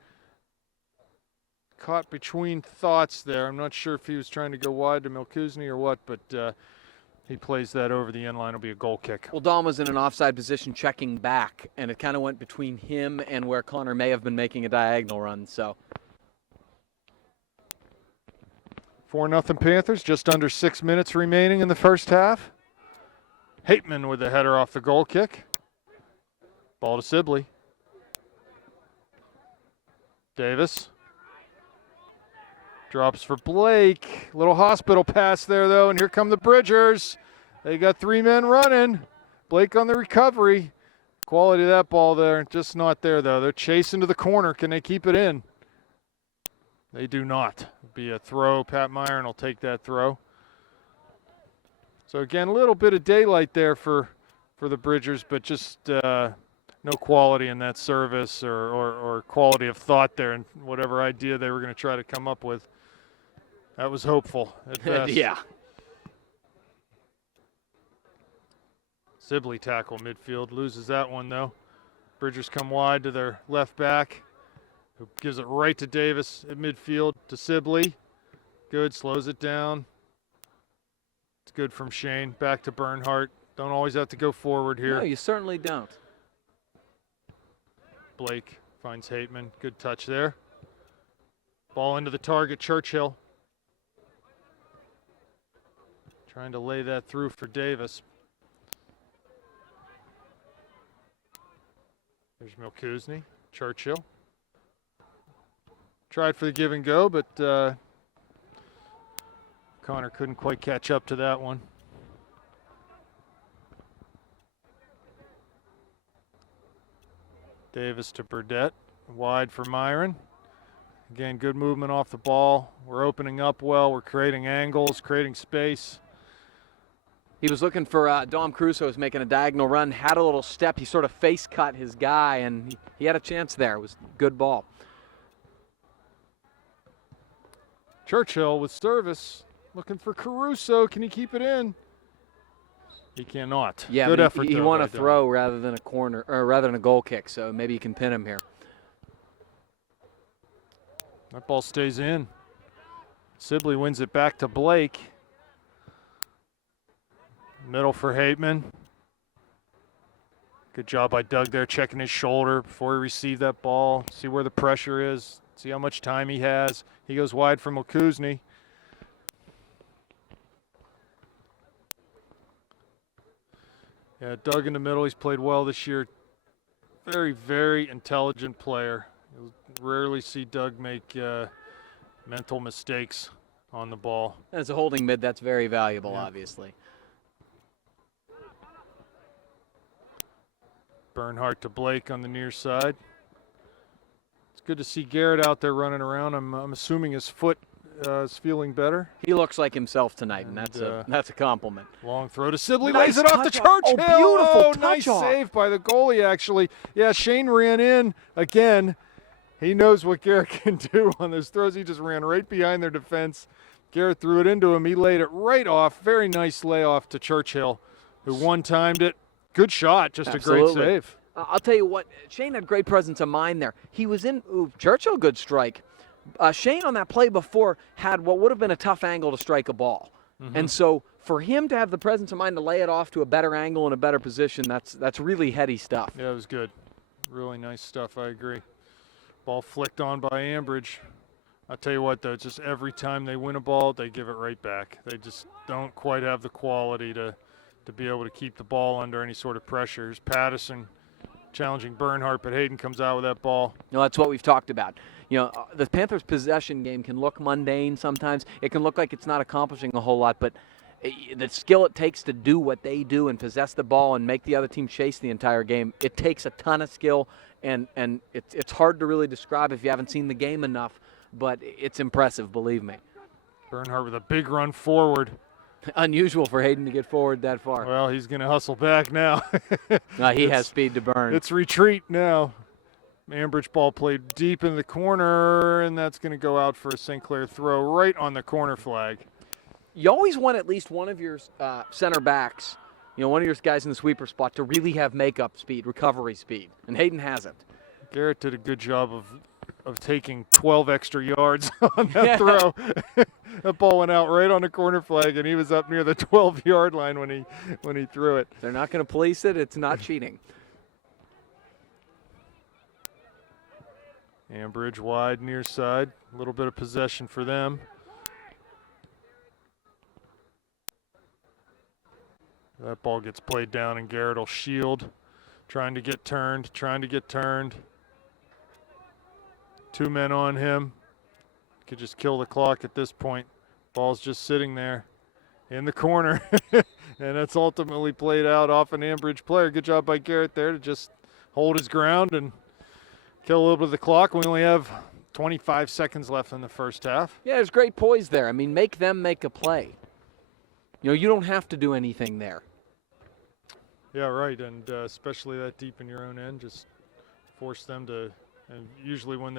Caught between thoughts there. I'm not sure if he was trying to go wide to Milkuzny or what, but he plays that over the end line. It'll be a goal kick. Well, Dom was in an offside position checking back, and it kind of went between him and where Connor may have been making a diagonal run. So 4-0 Panthers, just under 6 minutes remaining in the first half. Hateman with the header off the goal kick. Ball to Sibley. Davis. Drops for Blake. Little hospital pass there, though, and here come the Bridgers. They got 3 men running. Blake on the recovery. Quality of that ball there, just not there, though. They're chasing to the corner. Can they keep it in? They do not. It'll be a throw. Pat Myron will take that throw. So, again, a little bit of daylight there for the Bridgers, but just no quality in that service or quality of thought there and whatever idea they were going to try to come up with. That was hopeful at best. yeah. Sibley tackle midfield, loses that one though. Bridgers come wide to their left back, who gives it right to Davis at midfield to Sibley. Good, slows it down. It's good from Shane. Back to Bernhardt. Don't always have to go forward here. No, you certainly don't. Blake finds Hateman. Good touch there. Ball into the target, Churchill. Trying to lay that through for Davis. There's Milkuzny, Churchill. Tried for the give and go, but Connor couldn't quite catch up to that one. Davis to Burdette, wide for Myron. Again, good movement off the ball. We're opening up well. We're creating angles, creating space. He was looking for Dom Caruso, was making a diagonal run, had a little step. He sort of face cut his guy, and he had a chance there. It was a good ball. Churchill with service, looking for Caruso. Can he keep it in? He cannot. Yeah, good effort. He though, won by a throw rather than a corner, or rather than a goal kick. So maybe you can pin him here. That ball stays in. Sibley wins it back to Blake. Middle for Hateman. Good job by Doug there, checking his shoulder before he received that ball. See where the pressure is. See how much time he has. He goes wide from Okuzny. Yeah, Doug in the middle. He's played well this year. Very, very intelligent player. You'll rarely see Doug make mental mistakes on the ball. As a holding mid, that's very valuable, Yeah. obviously. Bernhardt to Blake on the near side. It's good to see Garrett out there running around. I'm assuming his foot is feeling better. He looks like himself tonight, and And, that's a compliment. Long throw to Sibley, Nice lays it off to touch off. Churchill. Oh, beautiful Nice touch off. save by the goalie, actually. Yeah, Shane ran in again. He knows what Garrett can do on those throws. He just ran right behind their defense. Garrett threw it into him. He laid it right off. Very nice layoff to Churchill, who one-timed it. Good shot, just Absolutely. a great save. I'll tell you what, Shane had great presence of mind there. He was in, Churchill, good strike. Shane on that play before had what would have been a tough angle to strike a ball. And so for him to have the presence of mind to lay it off to a better angle and a better position, that's really heady stuff. Yeah, it was good. Really nice stuff, I agree. Ball flicked on by Ambridge. I'll tell you what, though, just every time they win a ball, they give it right back. They just don't quite have the quality to be able to keep the ball under any sort of pressure. Here's Patterson challenging Bernhardt, but Hayden comes out with that ball. That's what we've talked about. The Panthers' possession game can look mundane sometimes. It can look like it's not accomplishing a whole lot, but the skill it takes to do what they do and possess the ball and make the other team chase the entire game, it takes a ton of skill, and it's hard to really describe if you haven't seen the game enough, but it's impressive, believe me. Bernhardt with a big run forward. Unusual for Hayden to get forward that far. Well, he's going to hustle back now. He has speed to burn. It's retreat now. Ambridge ball played deep in the corner, and that's going to go out for a St. Clair throw right on the corner flag. You always want at least one of your center backs, one of your guys in the sweeper spot to really have makeup speed, recovery speed, and Hayden hasn't. Garrett did a good job of taking 12 extra yards on that throw. That ball went out right on the corner flag, and he was up near the 12-yard line when he threw it. They're not going to police it. It's not cheating. Ambridge wide near side. A little bit of possession for them. That ball gets played down, and Garrett will shield. Trying to get turned. Two men on him. Could just kill the clock at this point. Ball's just sitting there in the corner. And that's ultimately played out off an Ambridge player. Good job by Garrett there to just hold his ground and kill a little bit of the clock. We only have 25 seconds left in the first half. Yeah, there's great poise there. I mean, make them make a play. You don't have to do anything there. Yeah, right, and especially that deep in your own end, just force them to. And usually, when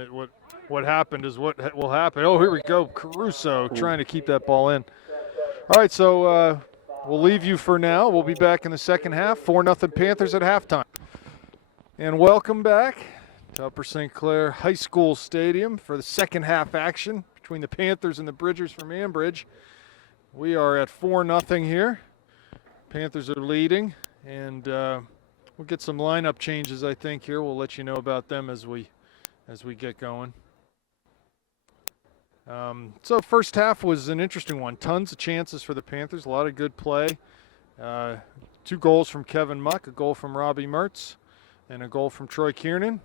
what happened is what will happen. Oh, here we go, Caruso trying to keep that ball in. All right, so we'll leave you for now. We'll be back in the second half. 4-0 Panthers at halftime. And welcome back to Upper St. Clair High School Stadium for the second half action between the Panthers and the Bridgers from Ambridge. We are at 4-0 here. Panthers are leading, and we'll get some lineup changes, I think, here. We'll let you know about them as we get going. So first half was an interesting one. Tons of chances for the Panthers, a lot of good play. 2 goals from Kevin Muck, a goal from Robbie Mertz, and a goal from Troy Kiernan.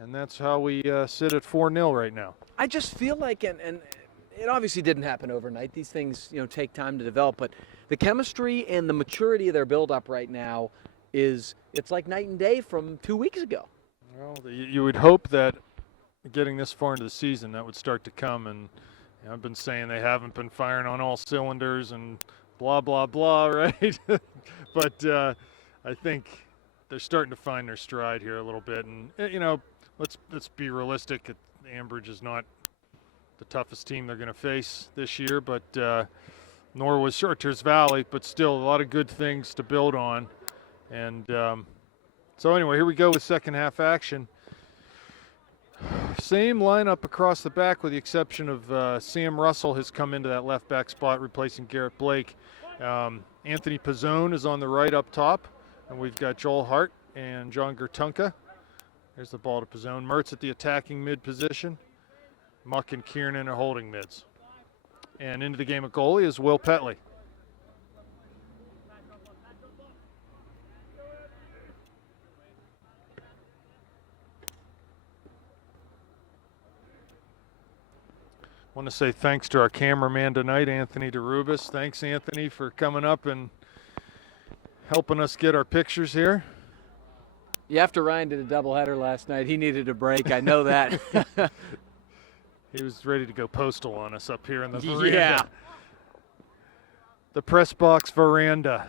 And that's how we sit at 4-0 right now. I just feel like, and it obviously didn't happen overnight. These things, take time to develop. But the chemistry and the maturity of their build-up right now it's like night and day from 2 weeks ago. Well, you would hope that getting this far into the season, that would start to come. And I've been saying they haven't been firing on all cylinders and blah, blah, blah, right? But I think they're starting to find their stride here a little bit. And, let's be realistic. Ambridge is not the toughest team they're going to face this year, but nor was Chartiers Valley, but still a lot of good things to build on. And so anyway, here we go with second half action. Same lineup across the back with the exception of Sam Russell has come into that left back spot replacing Garrett Blake. Anthony Pizzone is on the right up top, and we've got Joel Hart and John Gertunka. There's the ball to Pizzone. Mertz at the attacking mid position. Muck and Kiernan are holding mids. And into the game of goalie is Will Petley. Want to say thanks to our cameraman tonight, Anthony DeRubis. Thanks, Anthony, for coming up and helping us get our pictures here. Yeah, after Ryan did a doubleheader last night, he needed a break. I know that. He was ready to go postal on us up here in the veranda. Yeah. The press box veranda.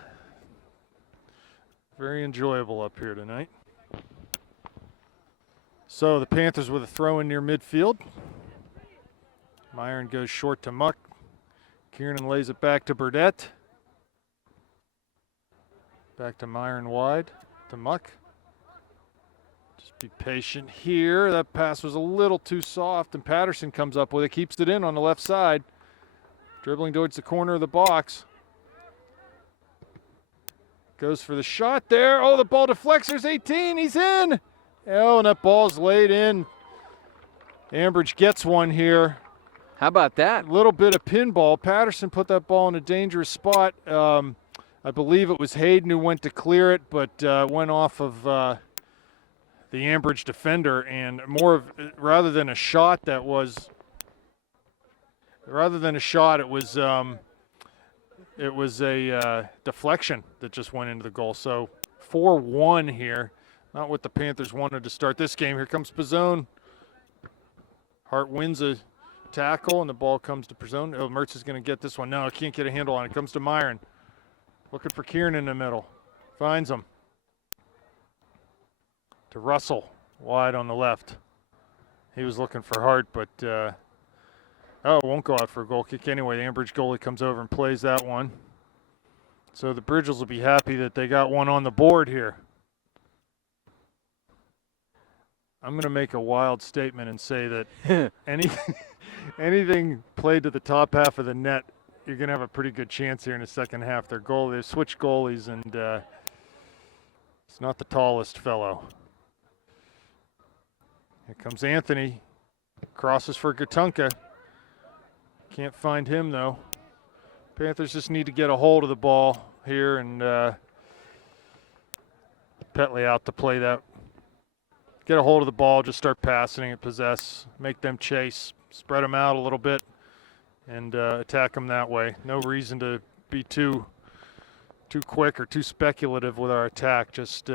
Very enjoyable up here tonight. So the Panthers with a throw in near midfield. Myron goes short to Muck. Kiernan lays it back to Burdett. Back to Myron wide to Muck. Just be patient here. That pass was a little too soft, and Patterson comes up with it, keeps it in on the left side. Dribbling towards the corner of the box. Goes for the shot there. Oh, the ball deflects. There's 18. He's in. Oh, and that ball's laid in. Ambridge gets one here. How about that? A little bit of pinball. Patterson put that ball in a dangerous spot. I believe it was Hayden who went to clear it, but went off of the Ambridge defender, and rather than a shot, it was a deflection that just went into the goal. So 4-1 here. Not what the Panthers wanted to start this game. Here comes Pizzone. Hart wins a tackle, and the ball comes to Pizzone. Oh, Mertz is going to get this one. No, can't get a handle on it. Comes to Myron. Looking for Kieran in the middle. Finds him. To Russell. Wide on the left. He was looking for Hart, but it won't go out for a goal kick anyway. The Ambridge goalie comes over and plays that one. So the Bridgels will be happy that they got one on the board here. I'm going to make a wild statement and say that anything played to the top half of the net, you're going to have a pretty good chance here in the second half. They switch goalies, and it's not the tallest fellow. Here comes Anthony. Crosses for Gatunka. Can't find him, though. Panthers just need to get a hold of the ball here, and Petley out to play that. Get a hold of the ball, just start passing it, possess, make them chase, spread them out a little bit, and attack them that way. No reason to be too quick or too speculative with our attack. Just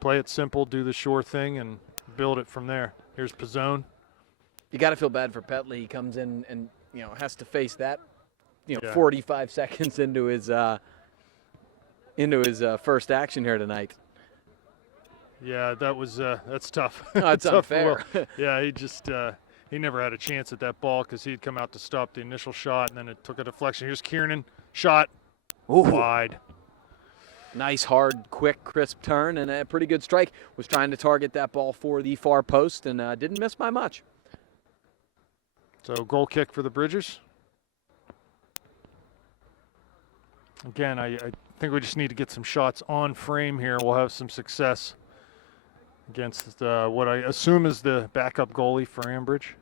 play it simple, do the sure thing, and build it from there. Here's Pizzone. You got to feel bad for Petley. He comes in and has to face that, 45 seconds into his first action here tonight. Yeah, that's tough. No, it's tough. unfair. Yeah, he never had a chance at that ball because he'd come out to stop the initial shot, and then it took a deflection. Here's Kiernan, shot. Ooh. Wide. Nice, hard, quick, crisp turn, and a pretty good strike. Was trying to target that ball for the far post, and didn't miss by much. So goal kick for the Bridgers. Again, I think we just need to get some shots on frame here. We'll have some success against what I assume is the backup goalie for Ambridge.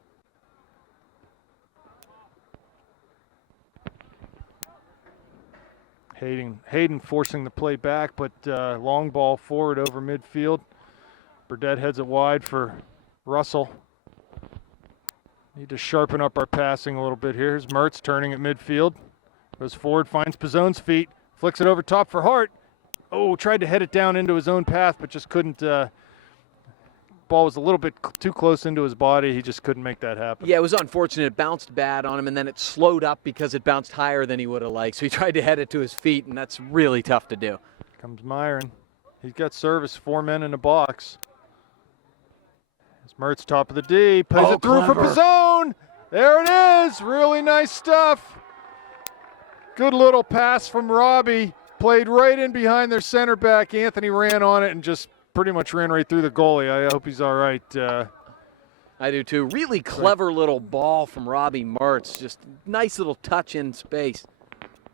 Hayden forcing the play back, but long ball forward over midfield. Burdett heads it wide for Russell. Need to sharpen up our passing a little bit here. Here's Mertz turning at midfield. Goes forward, finds Pizzone's feet, flicks it over top for Hart. Oh, tried to head it down into his own path, but just couldn't. Ball was a little bit too close into his body. He just couldn't make that happen. Yeah, it was unfortunate. It bounced bad on him, and then it slowed up because it bounced higher than he would have liked. So he tried to head it to his feet, and that's really tough to do. Comes Myron. He's got service, 4 men in the box. It's Mertz, top of the D. Plays it through for Pizzone. There it is. Really nice stuff. Good little pass from Robbie. Played right in behind their center back. Anthony ran on it and just pretty much ran right through the goalie. I hope he's all right. I do too. Really clever little ball from Robbie Mertz. Just nice little touch in space.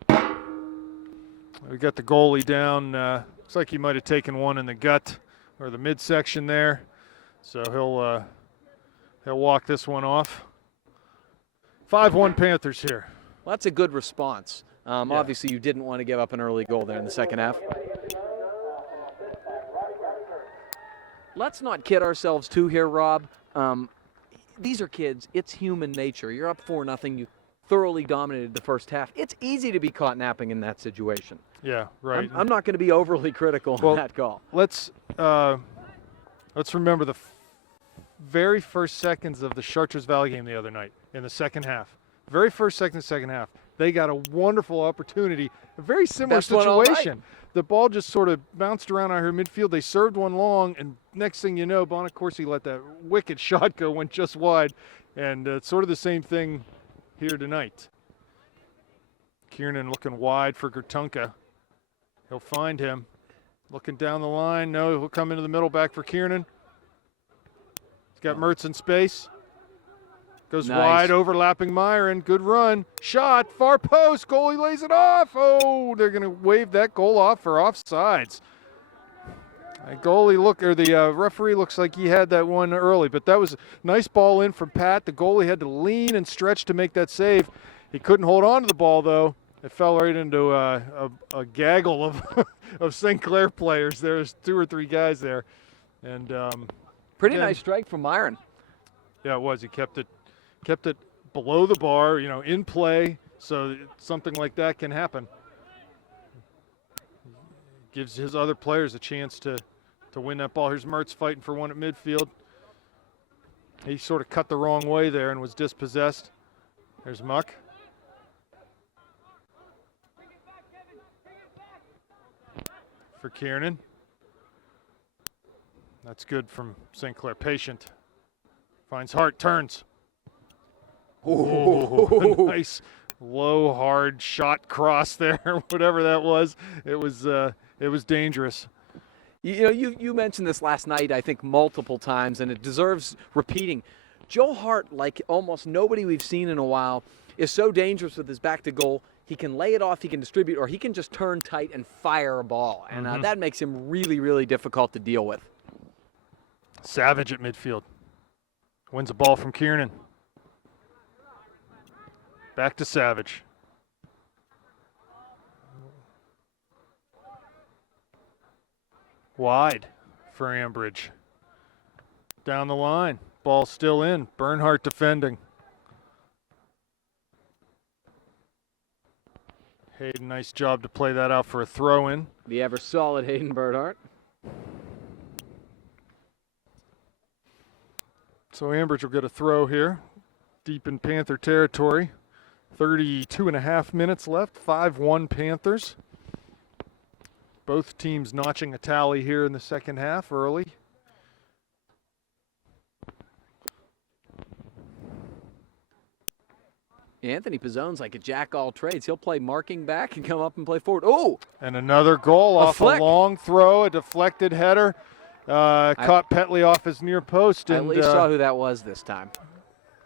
We got the goalie down. Looks like he might have taken one in the gut or the midsection there. So he'll walk this one off. 5-1 Panthers here. Well, that's a good response. Yeah. Obviously, you didn't want to give up an early goal there in the second half. Let's not kid ourselves too here, Rob. These are kids. It's human nature. You're up 4-0. You thoroughly dominated the first half. It's easy to be caught napping in that situation. Yeah, right. I'm not going to be overly critical on that call. Let's remember the very first seconds of the Chartres Valley game the other night in the second half. Very first second half. They got a wonderful opportunity, a very similar situation. The ball just sort of bounced around out here midfield. They served one long, and next thing you know, Bonacorsi let that wicked shot go, went just wide. And it's sort of the same thing here tonight. Kiernan looking wide for Gertunka. He'll find him. Looking down the line. No, he'll come into the middle, back for Kiernan. He's got Mertz in space. Goes wide, overlapping Myron. Good run. Shot, far post. Goalie lays it off. Oh, they're going to wave that goal off for offsides. The referee looks like he had that one early, but that was a nice ball in from Pat. The goalie had to lean and stretch to make that save. He couldn't hold on to the ball, though. It fell right into a gaggle of St. Clair players. There's 2 or 3 guys there. And pretty nice strike from Myron. Yeah, it was. He kept it below the bar, in play, so something like that can happen. Gives his other players a chance to win that ball. Here's Mertz fighting for one at midfield. He sort of cut the wrong way there and was dispossessed. There's Muck. For Kiernan. That's good from St. Clair. Patient. Finds Hart, turns. Oh, nice low, hard shot cross there, whatever that was. It was dangerous. You mentioned this last night, I think, multiple times, and it deserves repeating. Joe Hart, like almost nobody we've seen in a while, is so dangerous with his back to goal. He can lay it off, he can distribute, or he can just turn tight and fire a ball. And that makes him really, really difficult to deal with. Savage at midfield. Wins a ball from Kiernan. Back to Savage. Wide for Ambridge. Down the line. Ball still in. Bernhardt defending. Hayden, nice job to play that out for a throw-in. The ever-solid Hayden Bernhardt. So Ambridge will get a throw here. Deep in Panther territory. 32.5 minutes left. 5-1 Panthers. Both teams notching a tally here in the second half early. Anthony Pizzone's like a jack all trades. He'll play marking back and come up and play forward. Oh! And another goal off a long throw, a deflected header. Caught Petley off his near post. I at least saw who that was this time.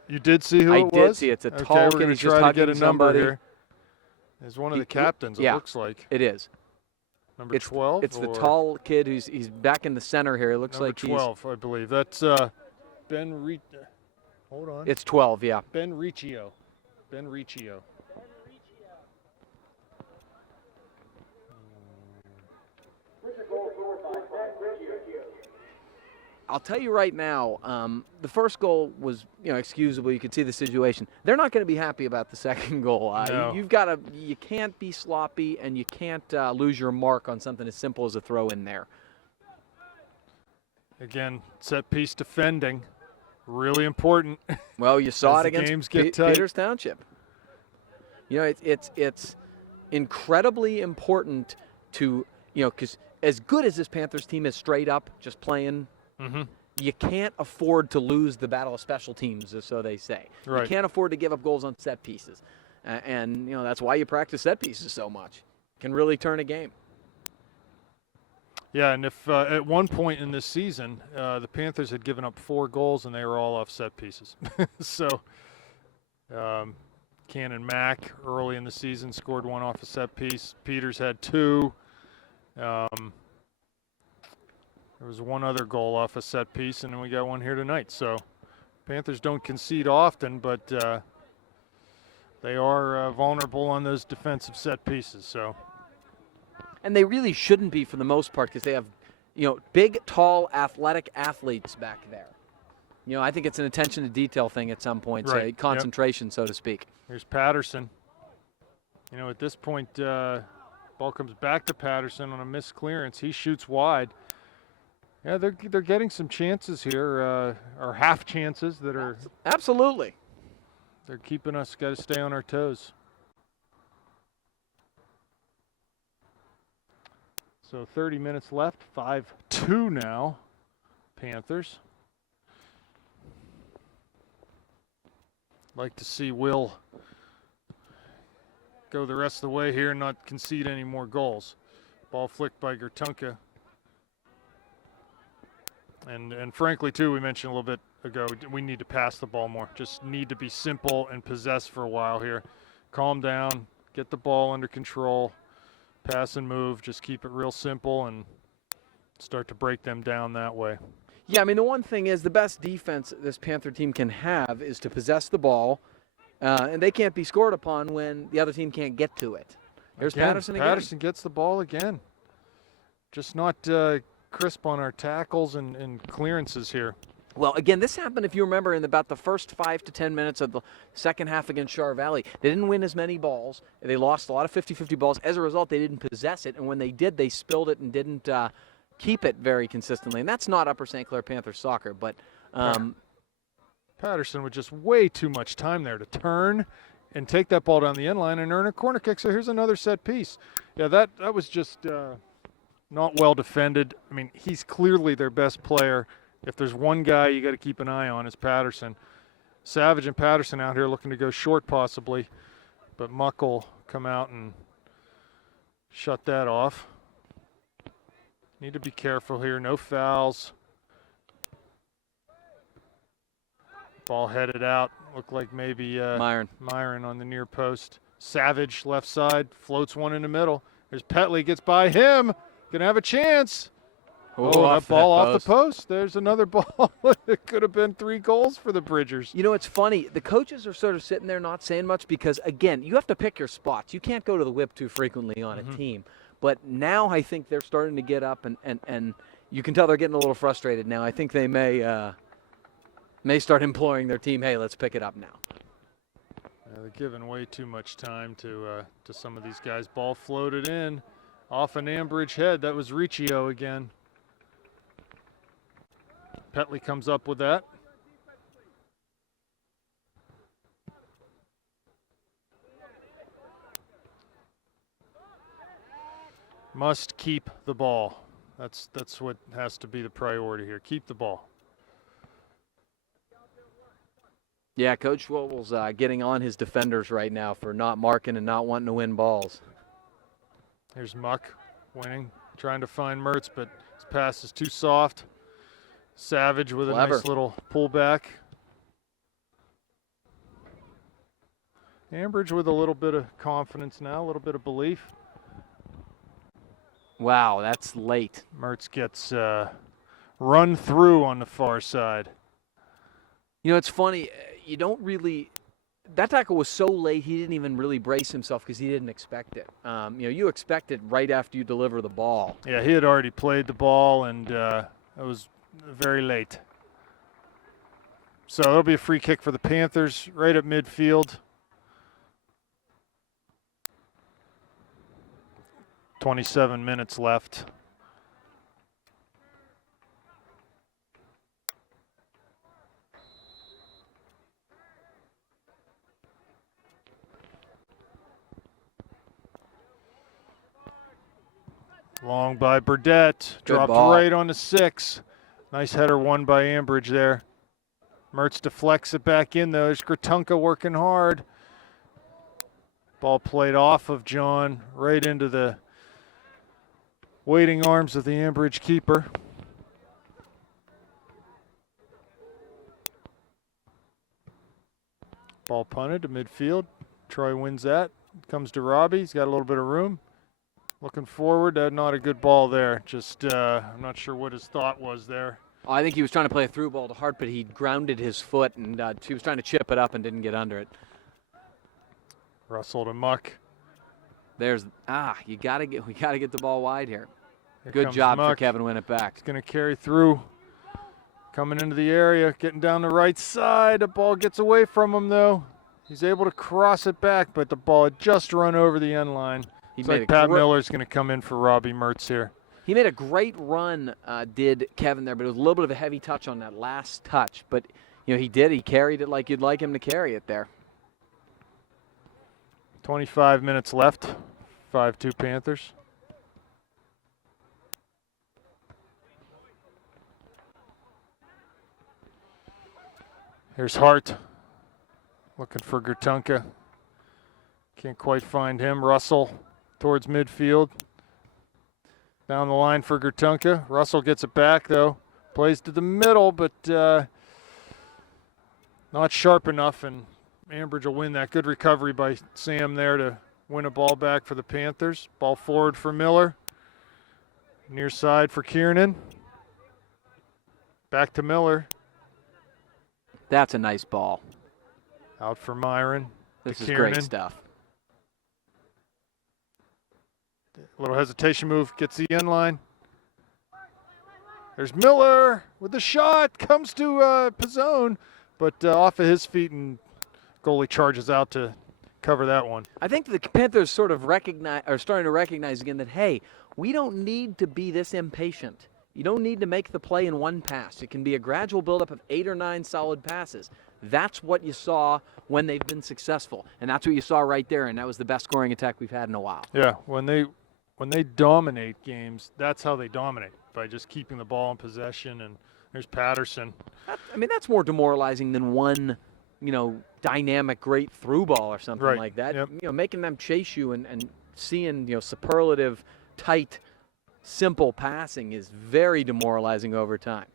You did see who it was? I did see. It's a tall kid. He's just try to get a number somebody. here. It's one of the captains, it looks like. It is. Number 12? It's the tall kid he's back in the center here. It looks like he's 12, I believe. That's Ben Hold on. It's 12, yeah. Ben Riccio. Ben Riccio. I'll tell you right now, the first goal was, excusable. You could see the situation. They're not going to be happy about the second goal. No. You can't be sloppy, and you can't lose your mark on something as simple as a throw in there. Again, set piece defending, really important. Well, you saw it against Peters Township. It's incredibly important to, because as good as this Panthers team is straight up, just playing. Mm-hmm. You can't afford to lose the battle of special teams, so they say. Right. You can't afford to give up goals on set pieces. And that's why you practice set pieces so much. Can really turn a game. Yeah, and if at one point in this season, the Panthers had given up 4 goals and they were all off set pieces. So Cannon Mack early in the season scored 1 off a set piece. Peters had 2. There was 1 other goal off a set piece, and then we got 1 here tonight. So Panthers don't concede often, but They are vulnerable on those defensive set pieces. So, And they really shouldn't be for the most part because they have, big, tall, athletic athletes back there. I think it's an attention to detail thing at some point, right. concentration, so to speak. Here's Patterson. At this point, ball comes back to Patterson on a missed clearance. He shoots wide. Yeah, they're getting some chances here, or half chances that are. Absolutely. They're keeping us, got to stay on our toes. So 30 minutes left, 5-2 now, Panthers. Like to see Will go the rest of the way here and not concede any more goals. Ball flicked by Gertunka. And frankly, too, we mentioned a little bit ago, we need to pass the ball more. Just need to be simple and possess for a while here. Calm down, get the ball under control, pass and move, just keep it real simple and start to break them down that way. Yeah, I mean, the one thing is the best defense this Panther team can have is to possess the ball, and they can't be scored upon when the other team can't get to it. Here's Patterson again. Patterson gets the ball again. Just not crisp on our tackles and clearances here. Well, again, this happened, if you remember, in about the first 5 to 10 minutes of the second half against Char Valley. They didn't win as many balls. They lost a lot of 50-50 balls. As a result, they didn't possess it, and when they did, they spilled it and didn't keep it very consistently. And that's not Upper St. Clair Panthers soccer, but Patterson with just way too much time there to turn and take that ball down the end line and earn a corner kick. So here's another set piece. Yeah, that was just not well defended. I mean, he's clearly their best player. If there's one guy you got to keep an eye on, is Patterson. Savage and Patterson out here looking to go short possibly, but Muck will come out and shut that off. Need to be careful here. No fouls. Ball headed out. Looked like maybe Myron on the near post. Savage left side. Floats one in the middle. There's Petley. Gets by him. Gonna have a chance. Oh, that ball off the post. There's another ball. It could have been 3 goals for the Bridgers. It's funny. The coaches are sort of sitting there not saying much because, again, you have to pick your spots. You can't go to the whip too frequently on a team. But now I think they're starting to get up, and you can tell they're getting a little frustrated now. I think they may start imploring their team, hey, let's pick it up now. They're giving way too much time to some of these guys. Ball floated in off an Ambridge head. That was Riccio again. Petley comes up with that. Must keep the ball. That's what has to be the priority here. Keep the ball. Yeah, Coach Schwabel's getting on his defenders right now for not marking and not wanting to win balls. Here's Muck winning, trying to find Mertz, but his pass is too soft. Savage with a nice little pullback. Ambridge with a little bit of confidence now, a little bit of belief. Wow, that's late. Mertz gets run through on the far side. It's funny. You don't really – that tackle was so late he didn't even really brace himself because he didn't expect it. You expect it right after you deliver the ball. Yeah, he had already played the ball, and it was very late. So it'll be a free kick for the Panthers right at midfield. 27 minutes left. Long by Burdett. Dropped right on the 6. Nice header won by Ambridge there. Mertz deflects it back in, though. There's Gertunka working hard. Ball played off of John right into the waiting arms of the Ambridge keeper. Ball punted to midfield. Troy wins that. Comes to Robbie. He's got a little bit of room. Looking forward. Not a good ball there. Just I'm not sure what his thought was there. I think he was trying to play a through ball to Hart, but he grounded his foot, and he was trying to chip it up and didn't get under it. Russell to Muck. There's we gotta get the ball wide here. Here Good comes job for Muck. Kevin Win it back. He's going to carry through. Coming into the area, getting down the right side. The ball gets away from him, though. He's able to cross it back, but the ball had just run over the end line. It's like Pat Miller's going to come in for Robbie Mertz here. He made a great run, did Kevin there, but it was a little bit of a heavy touch on that last touch. But, he did. He carried it like you'd like him to carry it there. 25 minutes left. 5-2 Panthers. Here's Hart. Looking for Gertunka. Can't quite find him. Russell towards midfield. Down the line for Gertunka. Russell gets it back, though. Plays to the middle, but not sharp enough, and Ambridge will win that. Good recovery by Sam there to win a ball back for the Panthers. Ball forward for Miller. Near side for Kiernan. Back to Miller. That's a nice ball. Out for Myron. This is Kiernan. great stuff. A little hesitation move, gets the end line. There's Miller with the shot. Comes to Pizzone, but off of his feet, and goalie charges out to cover that one. I think the Panthers sort of starting to recognize again that, hey, we don't need to be this impatient. You don't need to make the play in one pass. It can be a gradual buildup of 8 or 9 solid passes. That's what you saw when they've been successful, and that's what you saw right there, and that was the best scoring attack we've had in a while. Yeah, when they dominate games, that's how they dominate, by just keeping the ball in possession. And there's Patterson. That's more demoralizing than one, dynamic great through ball or something like that. Yep. Making them chase you and seeing, superlative, tight, simple passing is very demoralizing over time.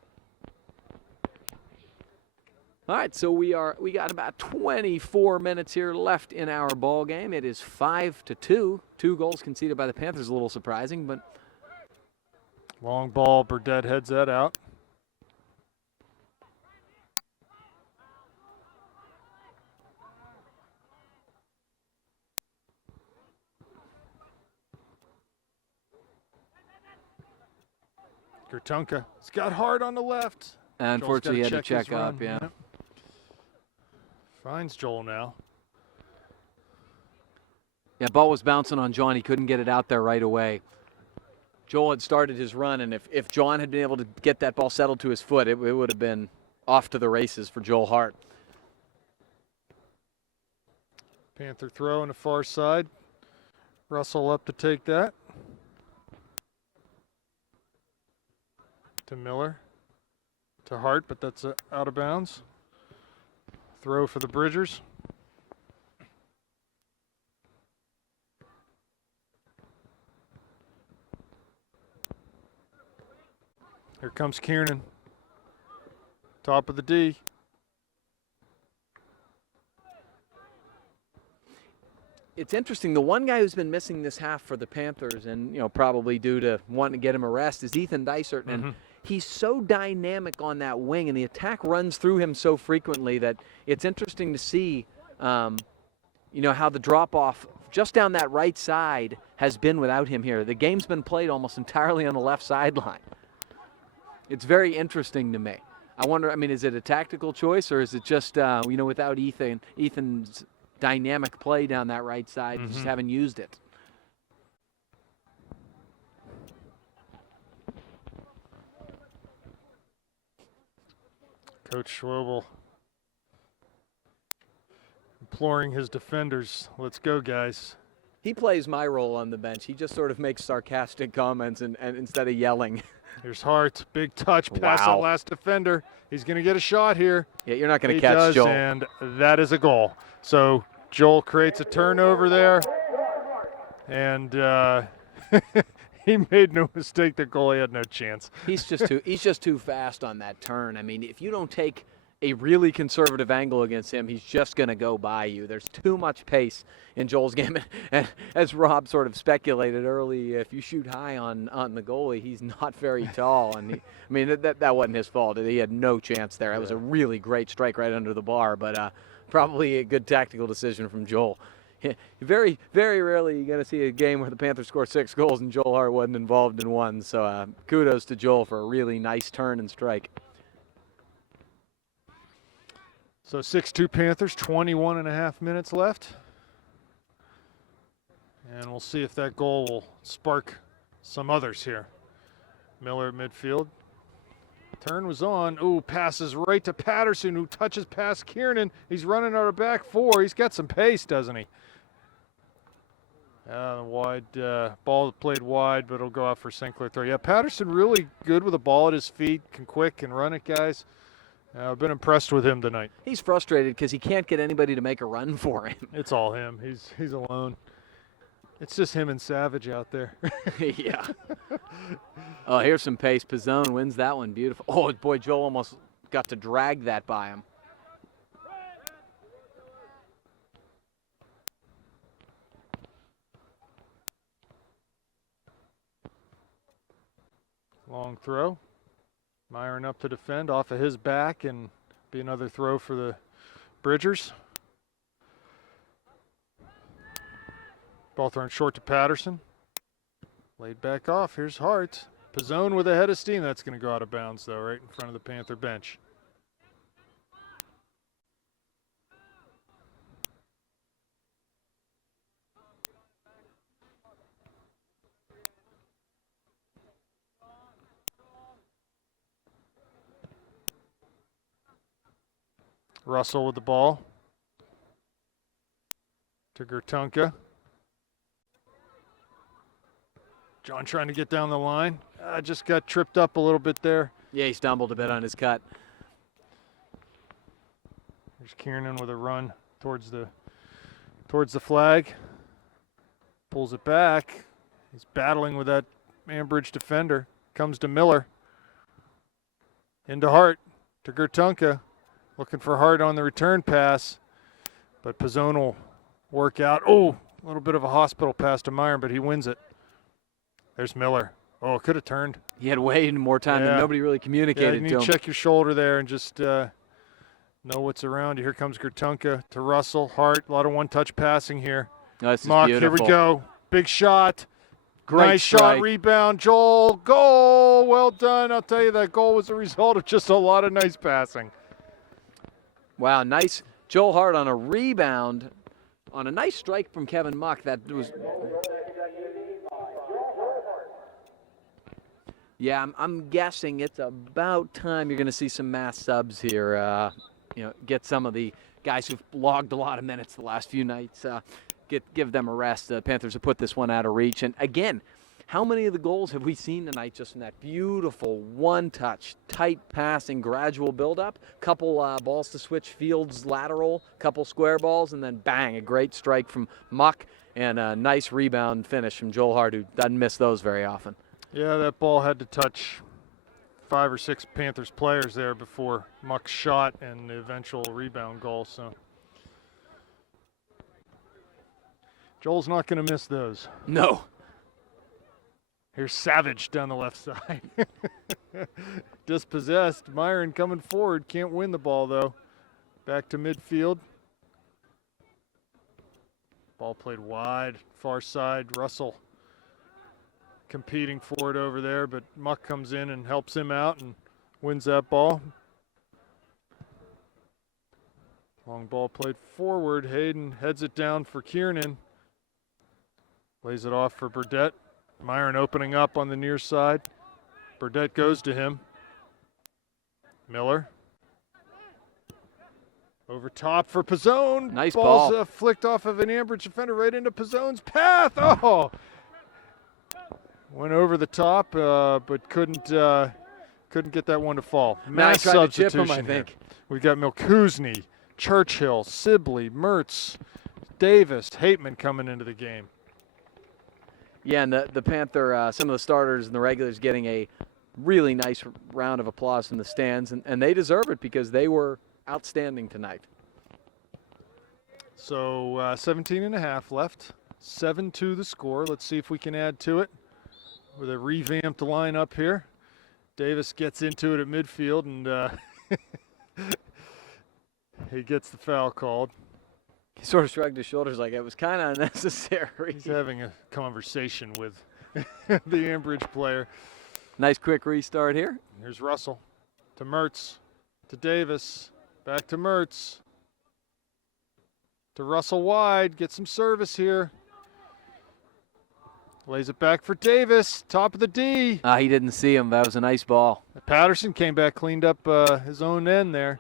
All right, so we got about 24 minutes here left in our ball game. It is 5-2. 2 goals conceded by the Panthers. A little surprising, but long ball. Burdett heads that out. Gertunka. It's got Hart on the left. Unfortunately, he had to check up, yeah. Finds Joel now. Yeah, ball was bouncing on John. He couldn't get it out there right away. Joel had started his run, and if John had been able to get that ball settled to his foot, it would have been off to the races for Joel Hart. Panther throw on the far side. Russell up to take that. To Miller. To Hart, but that's out of bounds. Throw for the Bridgers. Here comes Kiernan. Top of the D. It's interesting. The one guy who's been missing this half for the Panthers, and probably due to wanting to get him a rest, is Ethan Dysert. And he's so dynamic on that wing, and the attack runs through him so frequently that it's interesting to see, how the drop-off just down that right side has been without him here. The game's been played almost entirely on the left sideline. It's very interesting to me. I wonder, is it a tactical choice, or is it just, without Ethan's dynamic play down that right side, just haven't used it? Coach Schwobel imploring his defenders, let's go, guys. He plays my role on the bench. He just sort of makes sarcastic comments and instead of yelling. Here's Hart, big touch, pass that last defender. He's going to get a shot here. Yeah, you're not going to catch Joel. And that is a goal. So Joel creates a turnover there, and he made no mistake. The goalie had no chance. He's just too fast on that turn. If you don't take a really conservative angle against him, he's just going to go by you. There's too much pace in Joel's game. And as Rob sort of speculated early, if you shoot high on the goalie, he's not very tall. And that wasn't his fault. He had no chance there. It was a really great strike right under the bar, but probably a good tactical decision from Joel. Very, very rarely you're going to see a game where the Panthers score 6 goals and Joel Hart wasn't involved in one. So kudos to Joel for a really nice turn and strike. So 6-2 Panthers, 21 and a half minutes left. And we'll see if that goal will spark some others here. Miller at midfield. Turn was on. Ooh, passes right to Patterson, who touches past Kiernan. He's running out of back four. He's got some pace, doesn't he? Wide ball played wide, but it'll go out for Sinclair throw. Yeah, Patterson really good with a ball at his feet, can quick and run it, guys. I've been impressed with him tonight. He's frustrated because he can't get anybody to make a run for him. It's all him. He's alone. It's just him and Savage out there. Yeah. Oh, here's some pace. Pizzone wins that one. Beautiful. Oh, boy, Joel almost got to drag that by him. Long throw. Myron up to defend off of his back, and be another throw for the Bridgers. Ball thrown short to Patterson. Laid back off. Here's Hart. Pizzone with a head of steam. That's going to go out of bounds, though, right in front of the Panther bench. Russell with the ball. To Gertunka. John trying to get down the line. Just got tripped up a little bit there. Yeah, he stumbled a bit on his cut. There's Kiernan with a run towards the flag. Pulls it back. He's battling with that Ambridge defender. Comes to Miller. Into Hart. To Gertunka. Looking for Hart on the return pass. But Pizzone will work out. Oh, a little bit of a hospital pass to Myron, but he wins it. There's Miller. Oh, could have turned. He had way more time than nobody really communicated you to need him. to check your shoulder there and just know what's around you. Here comes Gertunka to Russell. Hart, a lot of one-touch passing here. Oh, this is Mock, beautiful. here we go. Big shot. Great nice strike. shot, rebound. Joel, goal. Well done. I'll tell you, that goal was a result of just a lot of nice passing. Wow, nice. Joel Hart on a rebound on a nice strike from Kevin Muck. That was... Yeah, I'm guessing it's about time you're going to see some mass subs here. Get some of the guys who've logged a lot of minutes the last few nights, give them a rest. The Panthers have put this one out of reach. And again, how many of the goals have we seen tonight just from that beautiful one-touch, tight passing, gradual build-up? Couple balls to switch fields lateral, couple square balls, and then bang, a great strike from Muck and a nice rebound finish from Joel Hart, who doesn't miss those very often. Yeah, that ball had to touch 5 or 6 Panthers players there before Muck's shot and the eventual rebound goal. So Joel's not going to miss those. No. Here's Savage down the left side. Dispossessed. Myron coming forward. Can't win the ball, though. Back to midfield. Ball played wide. Far side. Russell competing for it over there, but Muck comes in and helps him out and wins that ball. Long ball played forward. Hayden heads it down for Kiernan. Lays it off for Burdett. Myron opening up on the near side. Burdett goes to him. Miller. Over top for Pizzone. Nice Ball's, ball. Flicked off of an Ambridge defender right into Pizzone's path. Oh! Went over the top, but couldn't get that one to fall. Mass tried to chip substitution him, I here. think. We've got Milkuzny, Churchill, Sibley, Mertz, Davis, Hateman coming into the game. Yeah, and the Panther, some of the starters and the regulars getting a really nice round of applause from the stands, and they deserve it because they were outstanding tonight. So 17 and a half left. 7-2 the score. Let's see if we can add to it with a revamped lineup here. Davis gets into it at midfield, and he gets the foul called. He sort of shrugged his shoulders like it was kind of unnecessary. He's having a conversation with the Ambridge player. Nice quick restart here. Here's Russell to Mertz, to Davis, back to Mertz, to Russell wide, get some service here. Lays it back for Davis, top of the D. He didn't see him. That was a nice ball. Patterson came back, cleaned up his own end there.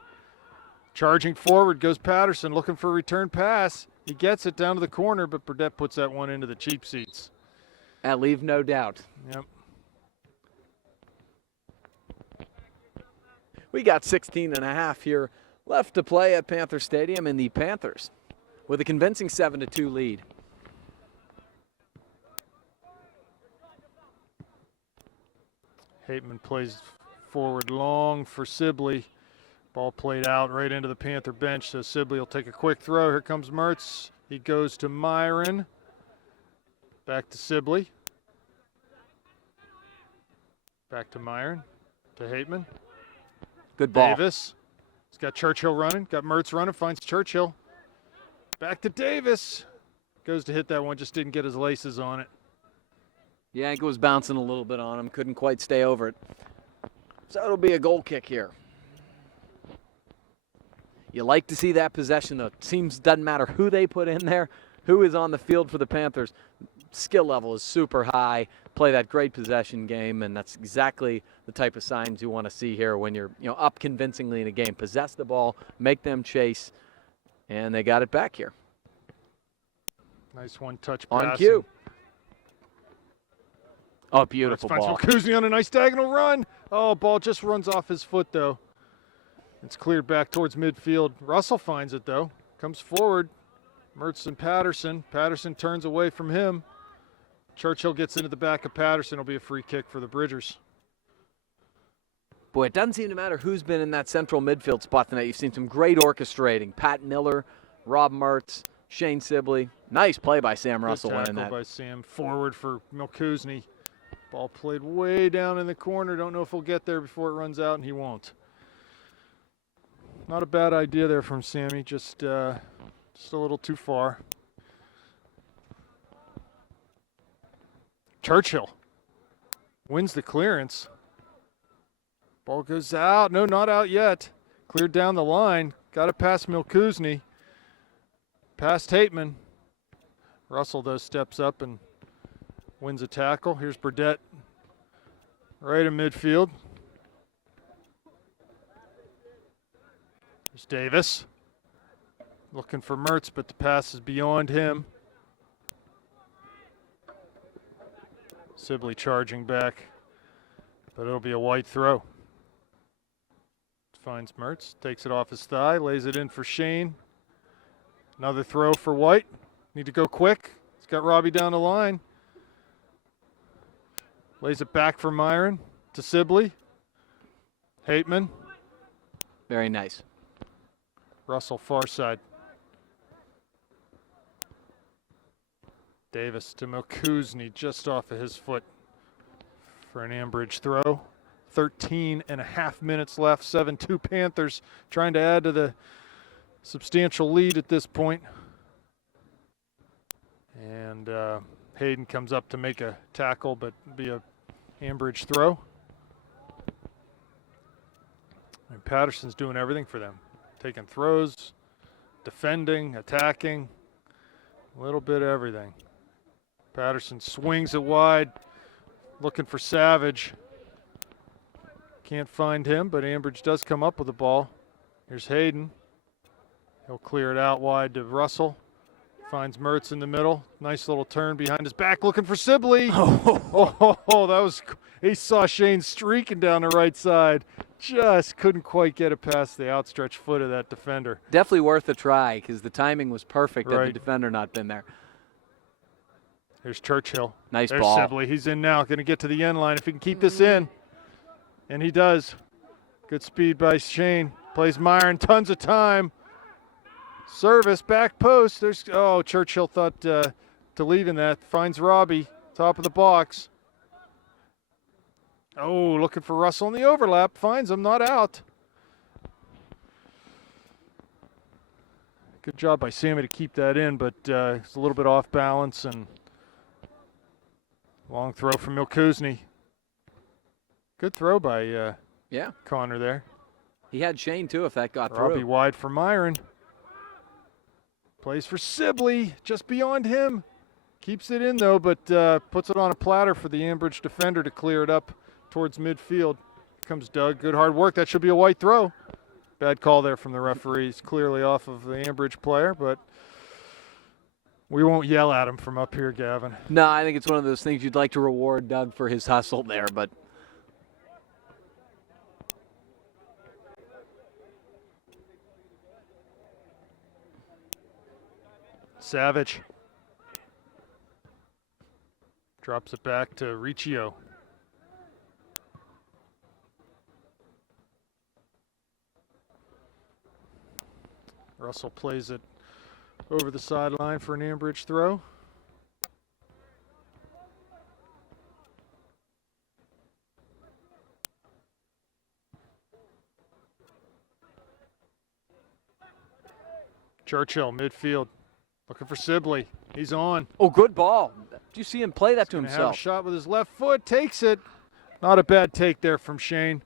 Charging forward goes Patterson, looking for a return pass. He gets it down to the corner, but Burdett puts that one into the cheap seats. Leave no doubt. Yep. We got 16 and a half here left to play at Panther Stadium, and the Panthers with a convincing 7-2 lead. Hateman plays forward long for Sibley. Ball played out right into the Panther bench, so Sibley will take a quick throw. Here comes Mertz. He goes to Myron. Back to Sibley. Back to Myron. To Hateman. Good ball. Davis. He's got Churchill running. Got Mertz running. Finds Churchill. Back to Davis. Goes to hit that one. Just didn't get his laces on it. The ankle was bouncing a little bit on him. Couldn't quite stay over it. So it'll be a goal kick here. You like to see that possession, though. It seems doesn't matter who they put in there, who is on the field for the Panthers. Skill level is super high. Play that great possession game, and that's exactly the type of signs you want to see here when you're up convincingly in a game. Possess the ball, make them chase, and they got it back here. Nice one-touch pass. On cue. Oh, beautiful finds ball. Kuzny on a nice diagonal run. Oh, ball just runs off his foot, though. It's cleared back towards midfield. Russell finds it, though. Comes forward. Mertz and Patterson. Patterson turns away from him. Churchill gets into the back of Patterson. It'll be a free kick for the Bridgers. Boy, it doesn't seem to matter who's been in that central midfield spot tonight. You've seen some great orchestrating. Pat Miller, Rob Mertz, Shane Sibley. Nice play by Sam Russell winning that. By Sam. Forward for Milkuzny. Ball played way down in the corner. Don't know if he'll get there before it runs out, and he won't. Not a bad idea there from Sammy. Just a little too far. Churchill wins the clearance. Ball goes out. No, not out yet. Cleared down the line. Got it past Milkuzny. Past Hateman. Russell, though, steps up and wins a tackle. Here's Burdett right in midfield. There's Davis. Looking for Mertz, but the pass is beyond him. Sibley charging back, but it'll be a white throw. Finds Mertz, takes it off his thigh, lays it in for Shane. Another throw for White. Need to go quick. He's got Robbie down the line. Lays it back for Myron to Sibley. Hateman. Very nice. Russell far side. Davis to Milkuzny just off of his foot for an Ambridge throw. 13 and a half minutes left. 7-2 Panthers trying to add to the substantial lead at this point. And Hayden comes up to make a tackle, but be a Ambridge throw. And Patterson's doing everything for them. Taking throws, defending, attacking, a little bit of everything. Patterson swings it wide, looking for Savage. Can't find him, but Ambridge does come up with the ball. Here's Hayden. He'll clear it out wide to Russell. Finds Mertz in the middle. Nice little turn behind his back, looking for Sibley. Oh, that was, he saw Shane streaking down the right side. Just couldn't quite get it past the outstretched foot of that defender. Definitely worth a try because the timing was perfect had Right. the defender not been there. There's Churchill. Nice There's ball. Sibley. He's in now. Going to get to the end line if he can keep this in. And he does. Good speed by Shane. Plays Myron. Tons of time. Service. Back post. There's. Oh, Churchill thought to leave in that. Finds Robbie. Top of the box. Oh, looking for Russell in the overlap. Finds him. Not out. Good job by Sammy to keep that in, but it's a little bit off balance, and long throw from Milkuzny. Good throw by Connor there. He had Shane, too, if that got Robbie through. wide for Myron. Plays for Sibley, just beyond him. Keeps it in, though, but puts it on a platter for the Ambridge defender to clear it up towards midfield. Here comes Doug. Good hard work. That should be a white throw. Bad call there from the referee. He's clearly off of the Ambridge player, but we won't yell at him from up here, Gavin. No, I think it's one of those things you'd like to reward Doug for his hustle there, but Savage drops it back to Riccio. Russell plays it over the sideline for an Ambridge throw. Churchill, midfield, looking for Sibley. He's on. oh, good ball. Did you see him play that to Gonna have himself? a shot with his left foot, takes it. Not a bad take there from Shane.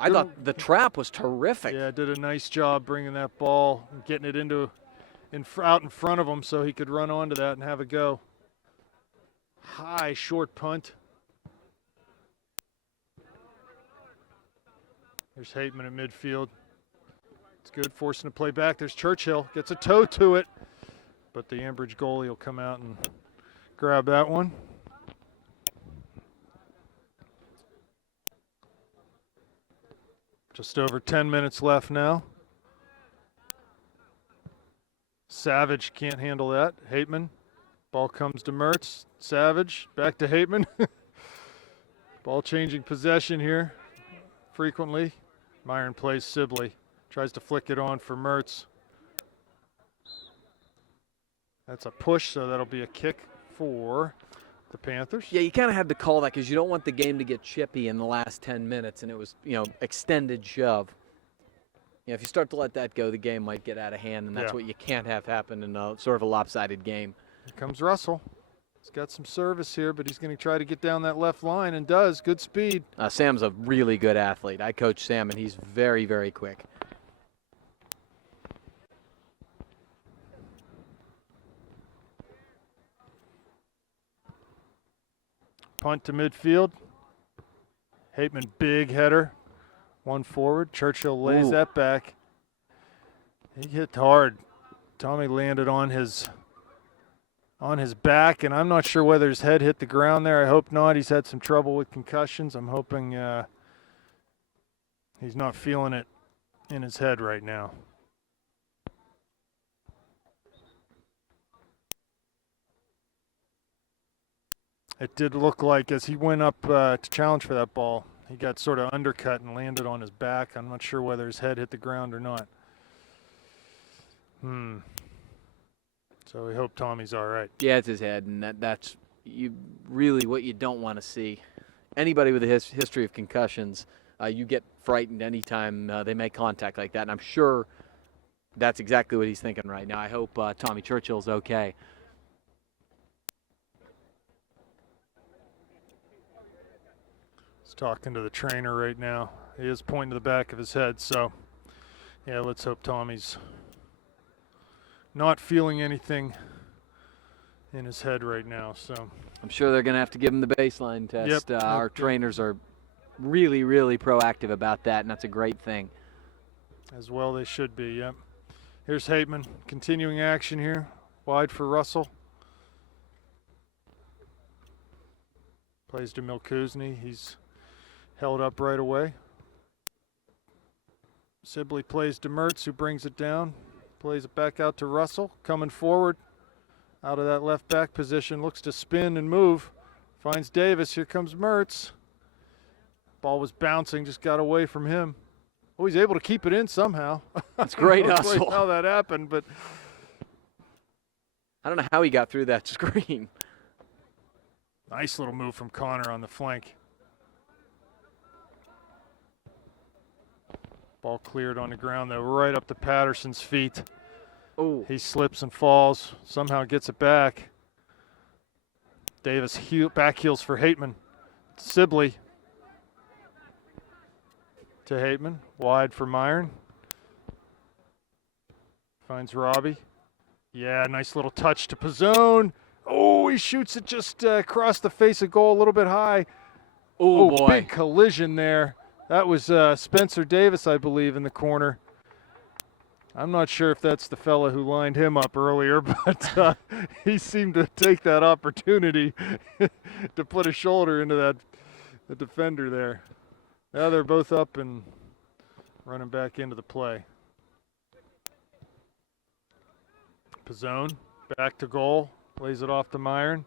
I thought the trap was terrific. Yeah, did a nice job bringing that ball and getting it out in front of him so he could run onto that and have a go. High, short punt. There's Hateman in midfield. It's good, forcing to play back. There's Churchill, gets a toe to it, but the Ambridge goalie will come out and grab that one. Just over 10 minutes left now. Savage can't handle that. Hateman. Ball comes to Mertz. Savage back to Hateman. Ball changing possession here frequently. Myron plays Sibley. Tries to flick it on for Mertz. That's a push, so that'll be a kick for the Panthers. Yeah, you kind of had to call that because you don't want the game to get chippy in the last 10 minutes, and it was, extended shove. If you start to let that go, the game might get out of hand, and that's what you can't have happen in a sort of a lopsided game. Here comes Russell. He's got some service here, but he's going to try to get down that left line, and does. Good speed. Sam's a really good athlete. I coach Sam, and he's very, very quick. Punt to midfield. Hateman, big header. One forward. Churchill lays that back. He hit hard. Tommy landed on his back, and I'm not sure whether his head hit the ground there. I hope not. He's had some trouble with concussions. I'm hoping he's not feeling it in his head right now. It did look like as he went up to challenge for that ball, he got sort of undercut and landed on his back. I'm not sure whether his head hit the ground or not. So we hope Tommy's all right. Yeah, it's his head, and that's really what you don't want to see. Anybody with a history of concussions, you get frightened anytime they make contact like that, and I'm sure that's exactly what he's thinking right now. I hope Tommy Churchill's okay. He's talking to the trainer right now. He is pointing to the back of his head, so yeah, let's hope Tommy's not feeling anything in his head right now. So I'm sure they're going to have to give him the baseline test. Our trainers are really, really proactive about that, and that's a great thing. As well they should be, yep. Here's Hateman, continuing action here. Wide for Russell. Plays to Milkuzny. He's held up right away. Sibley plays to Mertz, who brings it down. Plays it back out to Russell. Coming forward out of that left back position. Looks to spin and move. Finds Davis. Here comes Mertz. Ball was bouncing, just got away from him. Oh, he's able to keep it in somehow. That's great I don't know hustle. quite how that happened, but I don't know how he got through that screen. nice little move from Connor on the flank. Ball cleared on the ground, though, right up to Patterson's feet. Oh, He slips and falls, somehow gets it back. Davis back heels for Hateman. Sibley to Hateman, wide for Myron. Finds Robbie. Yeah, nice little touch to Pizzone. Oh, he shoots it just across the face of goal, a little bit high. oh Oh, boy. big collision there. That was Spencer Davis, I believe, in the corner. I'm not sure if that's the fella who lined him up earlier, but he seemed to take that opportunity to put a shoulder into the defender there. Now they're both up and running back into the play. Pizzone back to goal, lays it off to Myron.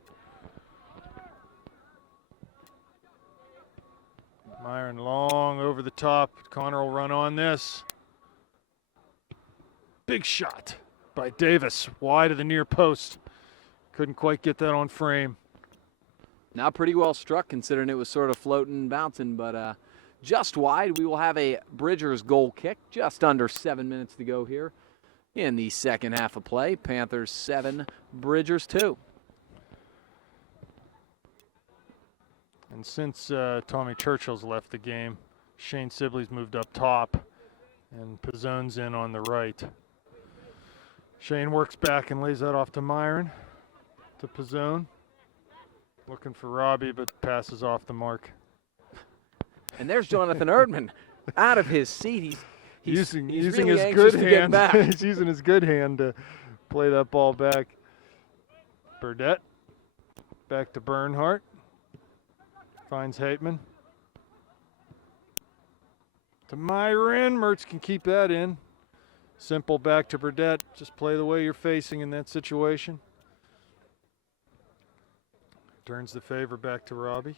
Myron long over the top. Connor will run on this. Big shot by Davis, wide of the near post. Couldn't quite get that on frame. Now pretty well struck considering it was sort of floating and bouncing, but just wide. We will have a Bridgers goal kick. Just under 7 minutes to go here in the second half of play. Panthers 7, Bridgers 2. And since Tommy Churchill's left the game, Shane Sibley's moved up top, and Pizzone's in on the right. Shane works back and lays that off to Myron, to Pizzone. Looking for Robbie, but passes off the mark. And there's Jonathan Erdman out of his seat. He's using really his good anxious to get hand. back. He's using his good hand to play that ball back. Burdette back to Bernhardt. Finds Hateman. To Myron. Mertz can keep that in. Simple back to Burdette. Just play the way you're facing in that situation. Turns the favor back to Robbie.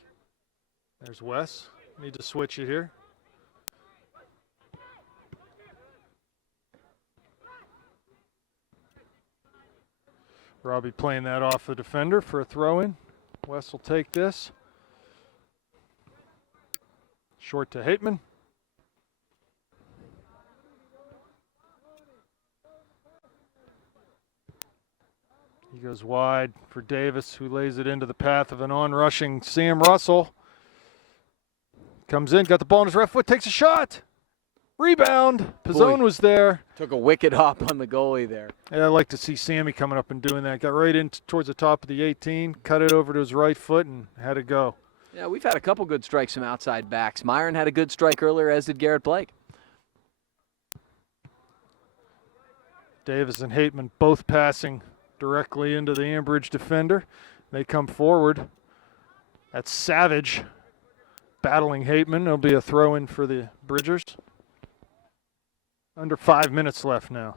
There's Wes. Need to switch it here. Robbie playing that off the defender for a throw-in. Wes will take this. Short to Hateman. He goes wide for Davis, who lays it into the path of an on-rushing Sam Russell. Comes in, got the ball in his left foot, takes a shot. Rebound. Pizzone was there. Took a wicked hop on the goalie there. Yeah, I like to see Sammy coming up and doing that. Got right in towards the top of the 18, cut it over to his right foot, and had to go. Yeah, we've had a couple good strikes from outside backs. Myron had a good strike earlier, as did Garrett Blake. Davis and Hateman both passing directly into the Ambridge defender. They come forward. That's Savage battling Hateman. It'll be a throw-in for the Bridgers. Under 5 minutes left now.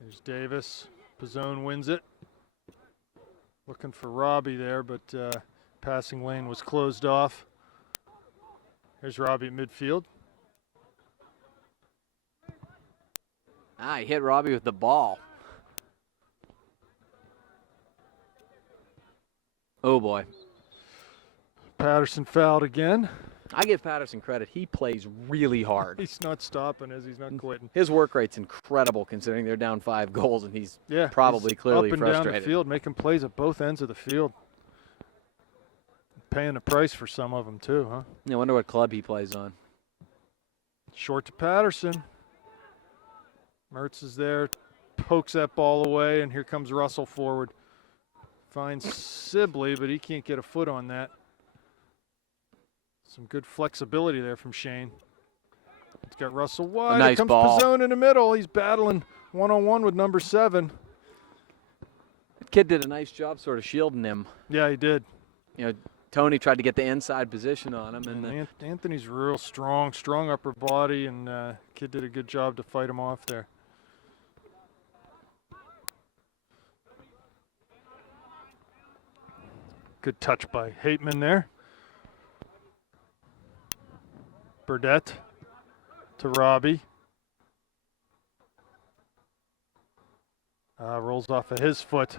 There's Davis. Pizzone wins it. Looking for Robbie there, but passing lane was closed off. Here's Robbie at midfield. He hit Robbie with the ball. Oh, boy. Patterson fouled again. I give Patterson credit. He plays really hard. He's not stopping as he's not quitting. His work rate's incredible considering they're down 5 goals, and he's he's clearly up and frustrated. down the field, making plays at both ends of the field. Paying the price for some of them too, huh? I wonder what club he plays on. Short to Patterson. Mertz is there, pokes that ball away, and here comes Russell forward. Finds Sibley, but he can't get a foot on that. Some good flexibility there from Shane. He's got Russell wide. Nice Here comes ball. Pizzone in the middle. He's battling one-on-one with number 7. That kid did a nice job sort of shielding him. Yeah, he did. You know, Tony tried to get the inside position on him. And Anthony's real strong upper body, and kid did a good job to fight him off there. Good touch by Hateman there. Burdette to Robbie. Rolls off of his foot.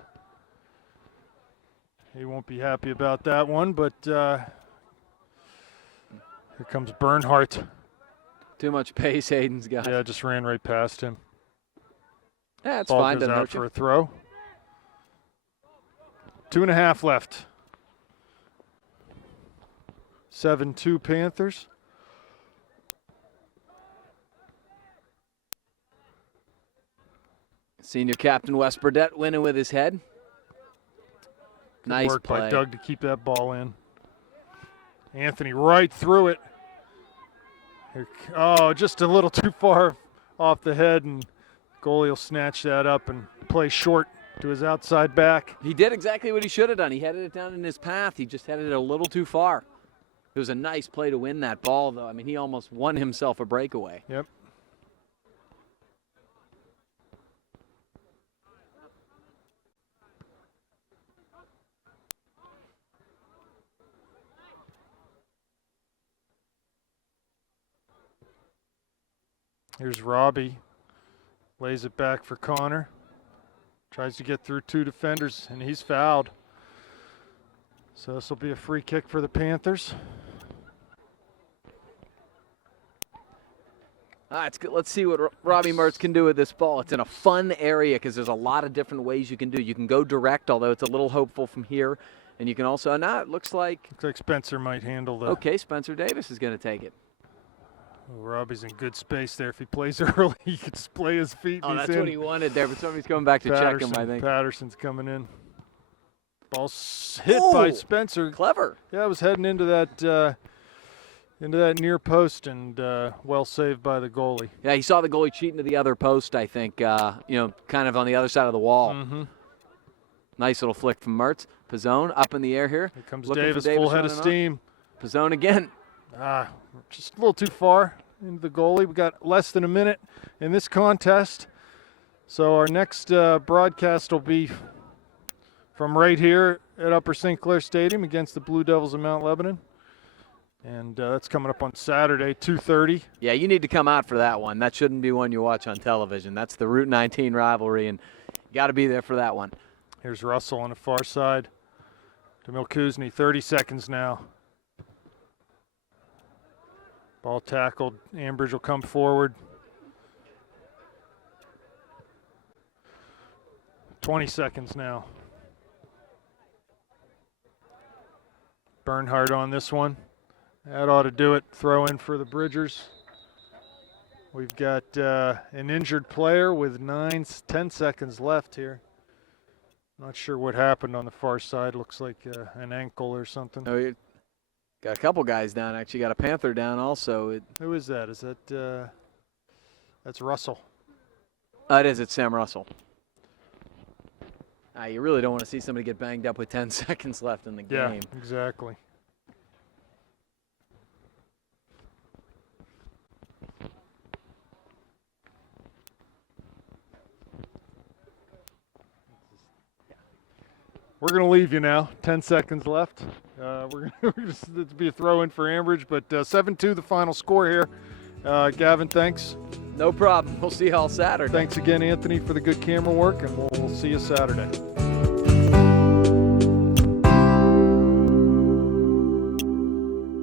He won't be happy about that one, but Here comes Bernhardt. Too much pace Hayden's got. Yeah, just ran right past him. Yeah, it's Ball fine. goes Doesn't out hurt for you. a throw. 2.5 left. 7-2 Panthers. Senior captain Wes Burdett winning with his head. Good Nice work play. by Doug to keep that ball in. Anthony right through it. Oh, just a little too far off the head, and goalie will snatch that up and play short to his outside back. He did exactly what he should have done. He headed it down in his path. He just headed it a little too far. It was a nice play to win that ball, though. I mean, he almost won himself a breakaway. Yep. Here's Robbie. Lays it back for Connor. Tries to get through 2 defenders, and he's fouled. So this will be a free kick for the Panthers. It's good. Let's see what Robbie Mertz can do with this ball. It's in a fun area because there's a lot of different ways you can do. You can go direct, although it's a little hopeful from here. And you can also, it looks like Spencer might handle the. Okay, Spencer Davis is going to take it. Oh, Robbie's in good space there. If he plays early, he can display his feet. Oh, He's that's what he wanted there, but somebody's coming back to check him, I think. Patterson's coming in. Ball's hit by Spencer. Clever. Yeah, it was heading into that near post, and well saved by the goalie. Yeah, he saw the goalie cheating to the other post, I think, kind of on the other side of the wall. Mm-hmm. Nice little flick from Mertz. Pizzone up in the air here. Here comes Looking for Davis, full head of running on. steam. Pizzone again. Just a little too far into the goalie. We got less than a minute in this contest. So our next broadcast will be from right here at Upper St. Clair Stadium against the Blue Devils of Mount Lebanon. And that's coming up on Saturday, 2:30. Yeah, you need to come out for that one. That shouldn't be one you watch on television. That's the Route 19 rivalry, and you got to be there for that one. Here's Russell on the far side to Milkuzni. 30 seconds now. Ball tackled. Ambridge will come forward. 20 seconds now. Bernhardt on this one. That ought to do it. Throw in for the Bridgers. We've got an injured player with 10 seconds left here. Not sure what happened on the far side. Looks like an ankle or something. Oh, you got a couple guys down. Actually, got a Panther down also. Who is that? Is that that's Russell? It is. It's Sam Russell. You really don't want to see somebody get banged up with 10 seconds left in the game. Yeah, exactly. We're going to leave you now. 10 seconds left. We're going to be a throw in for Ambridge, but 7-2 the final score here. Gavin, thanks. No problem. We'll see you all Saturday. Thanks again, Anthony, for the good camera work, and we'll see you Saturday.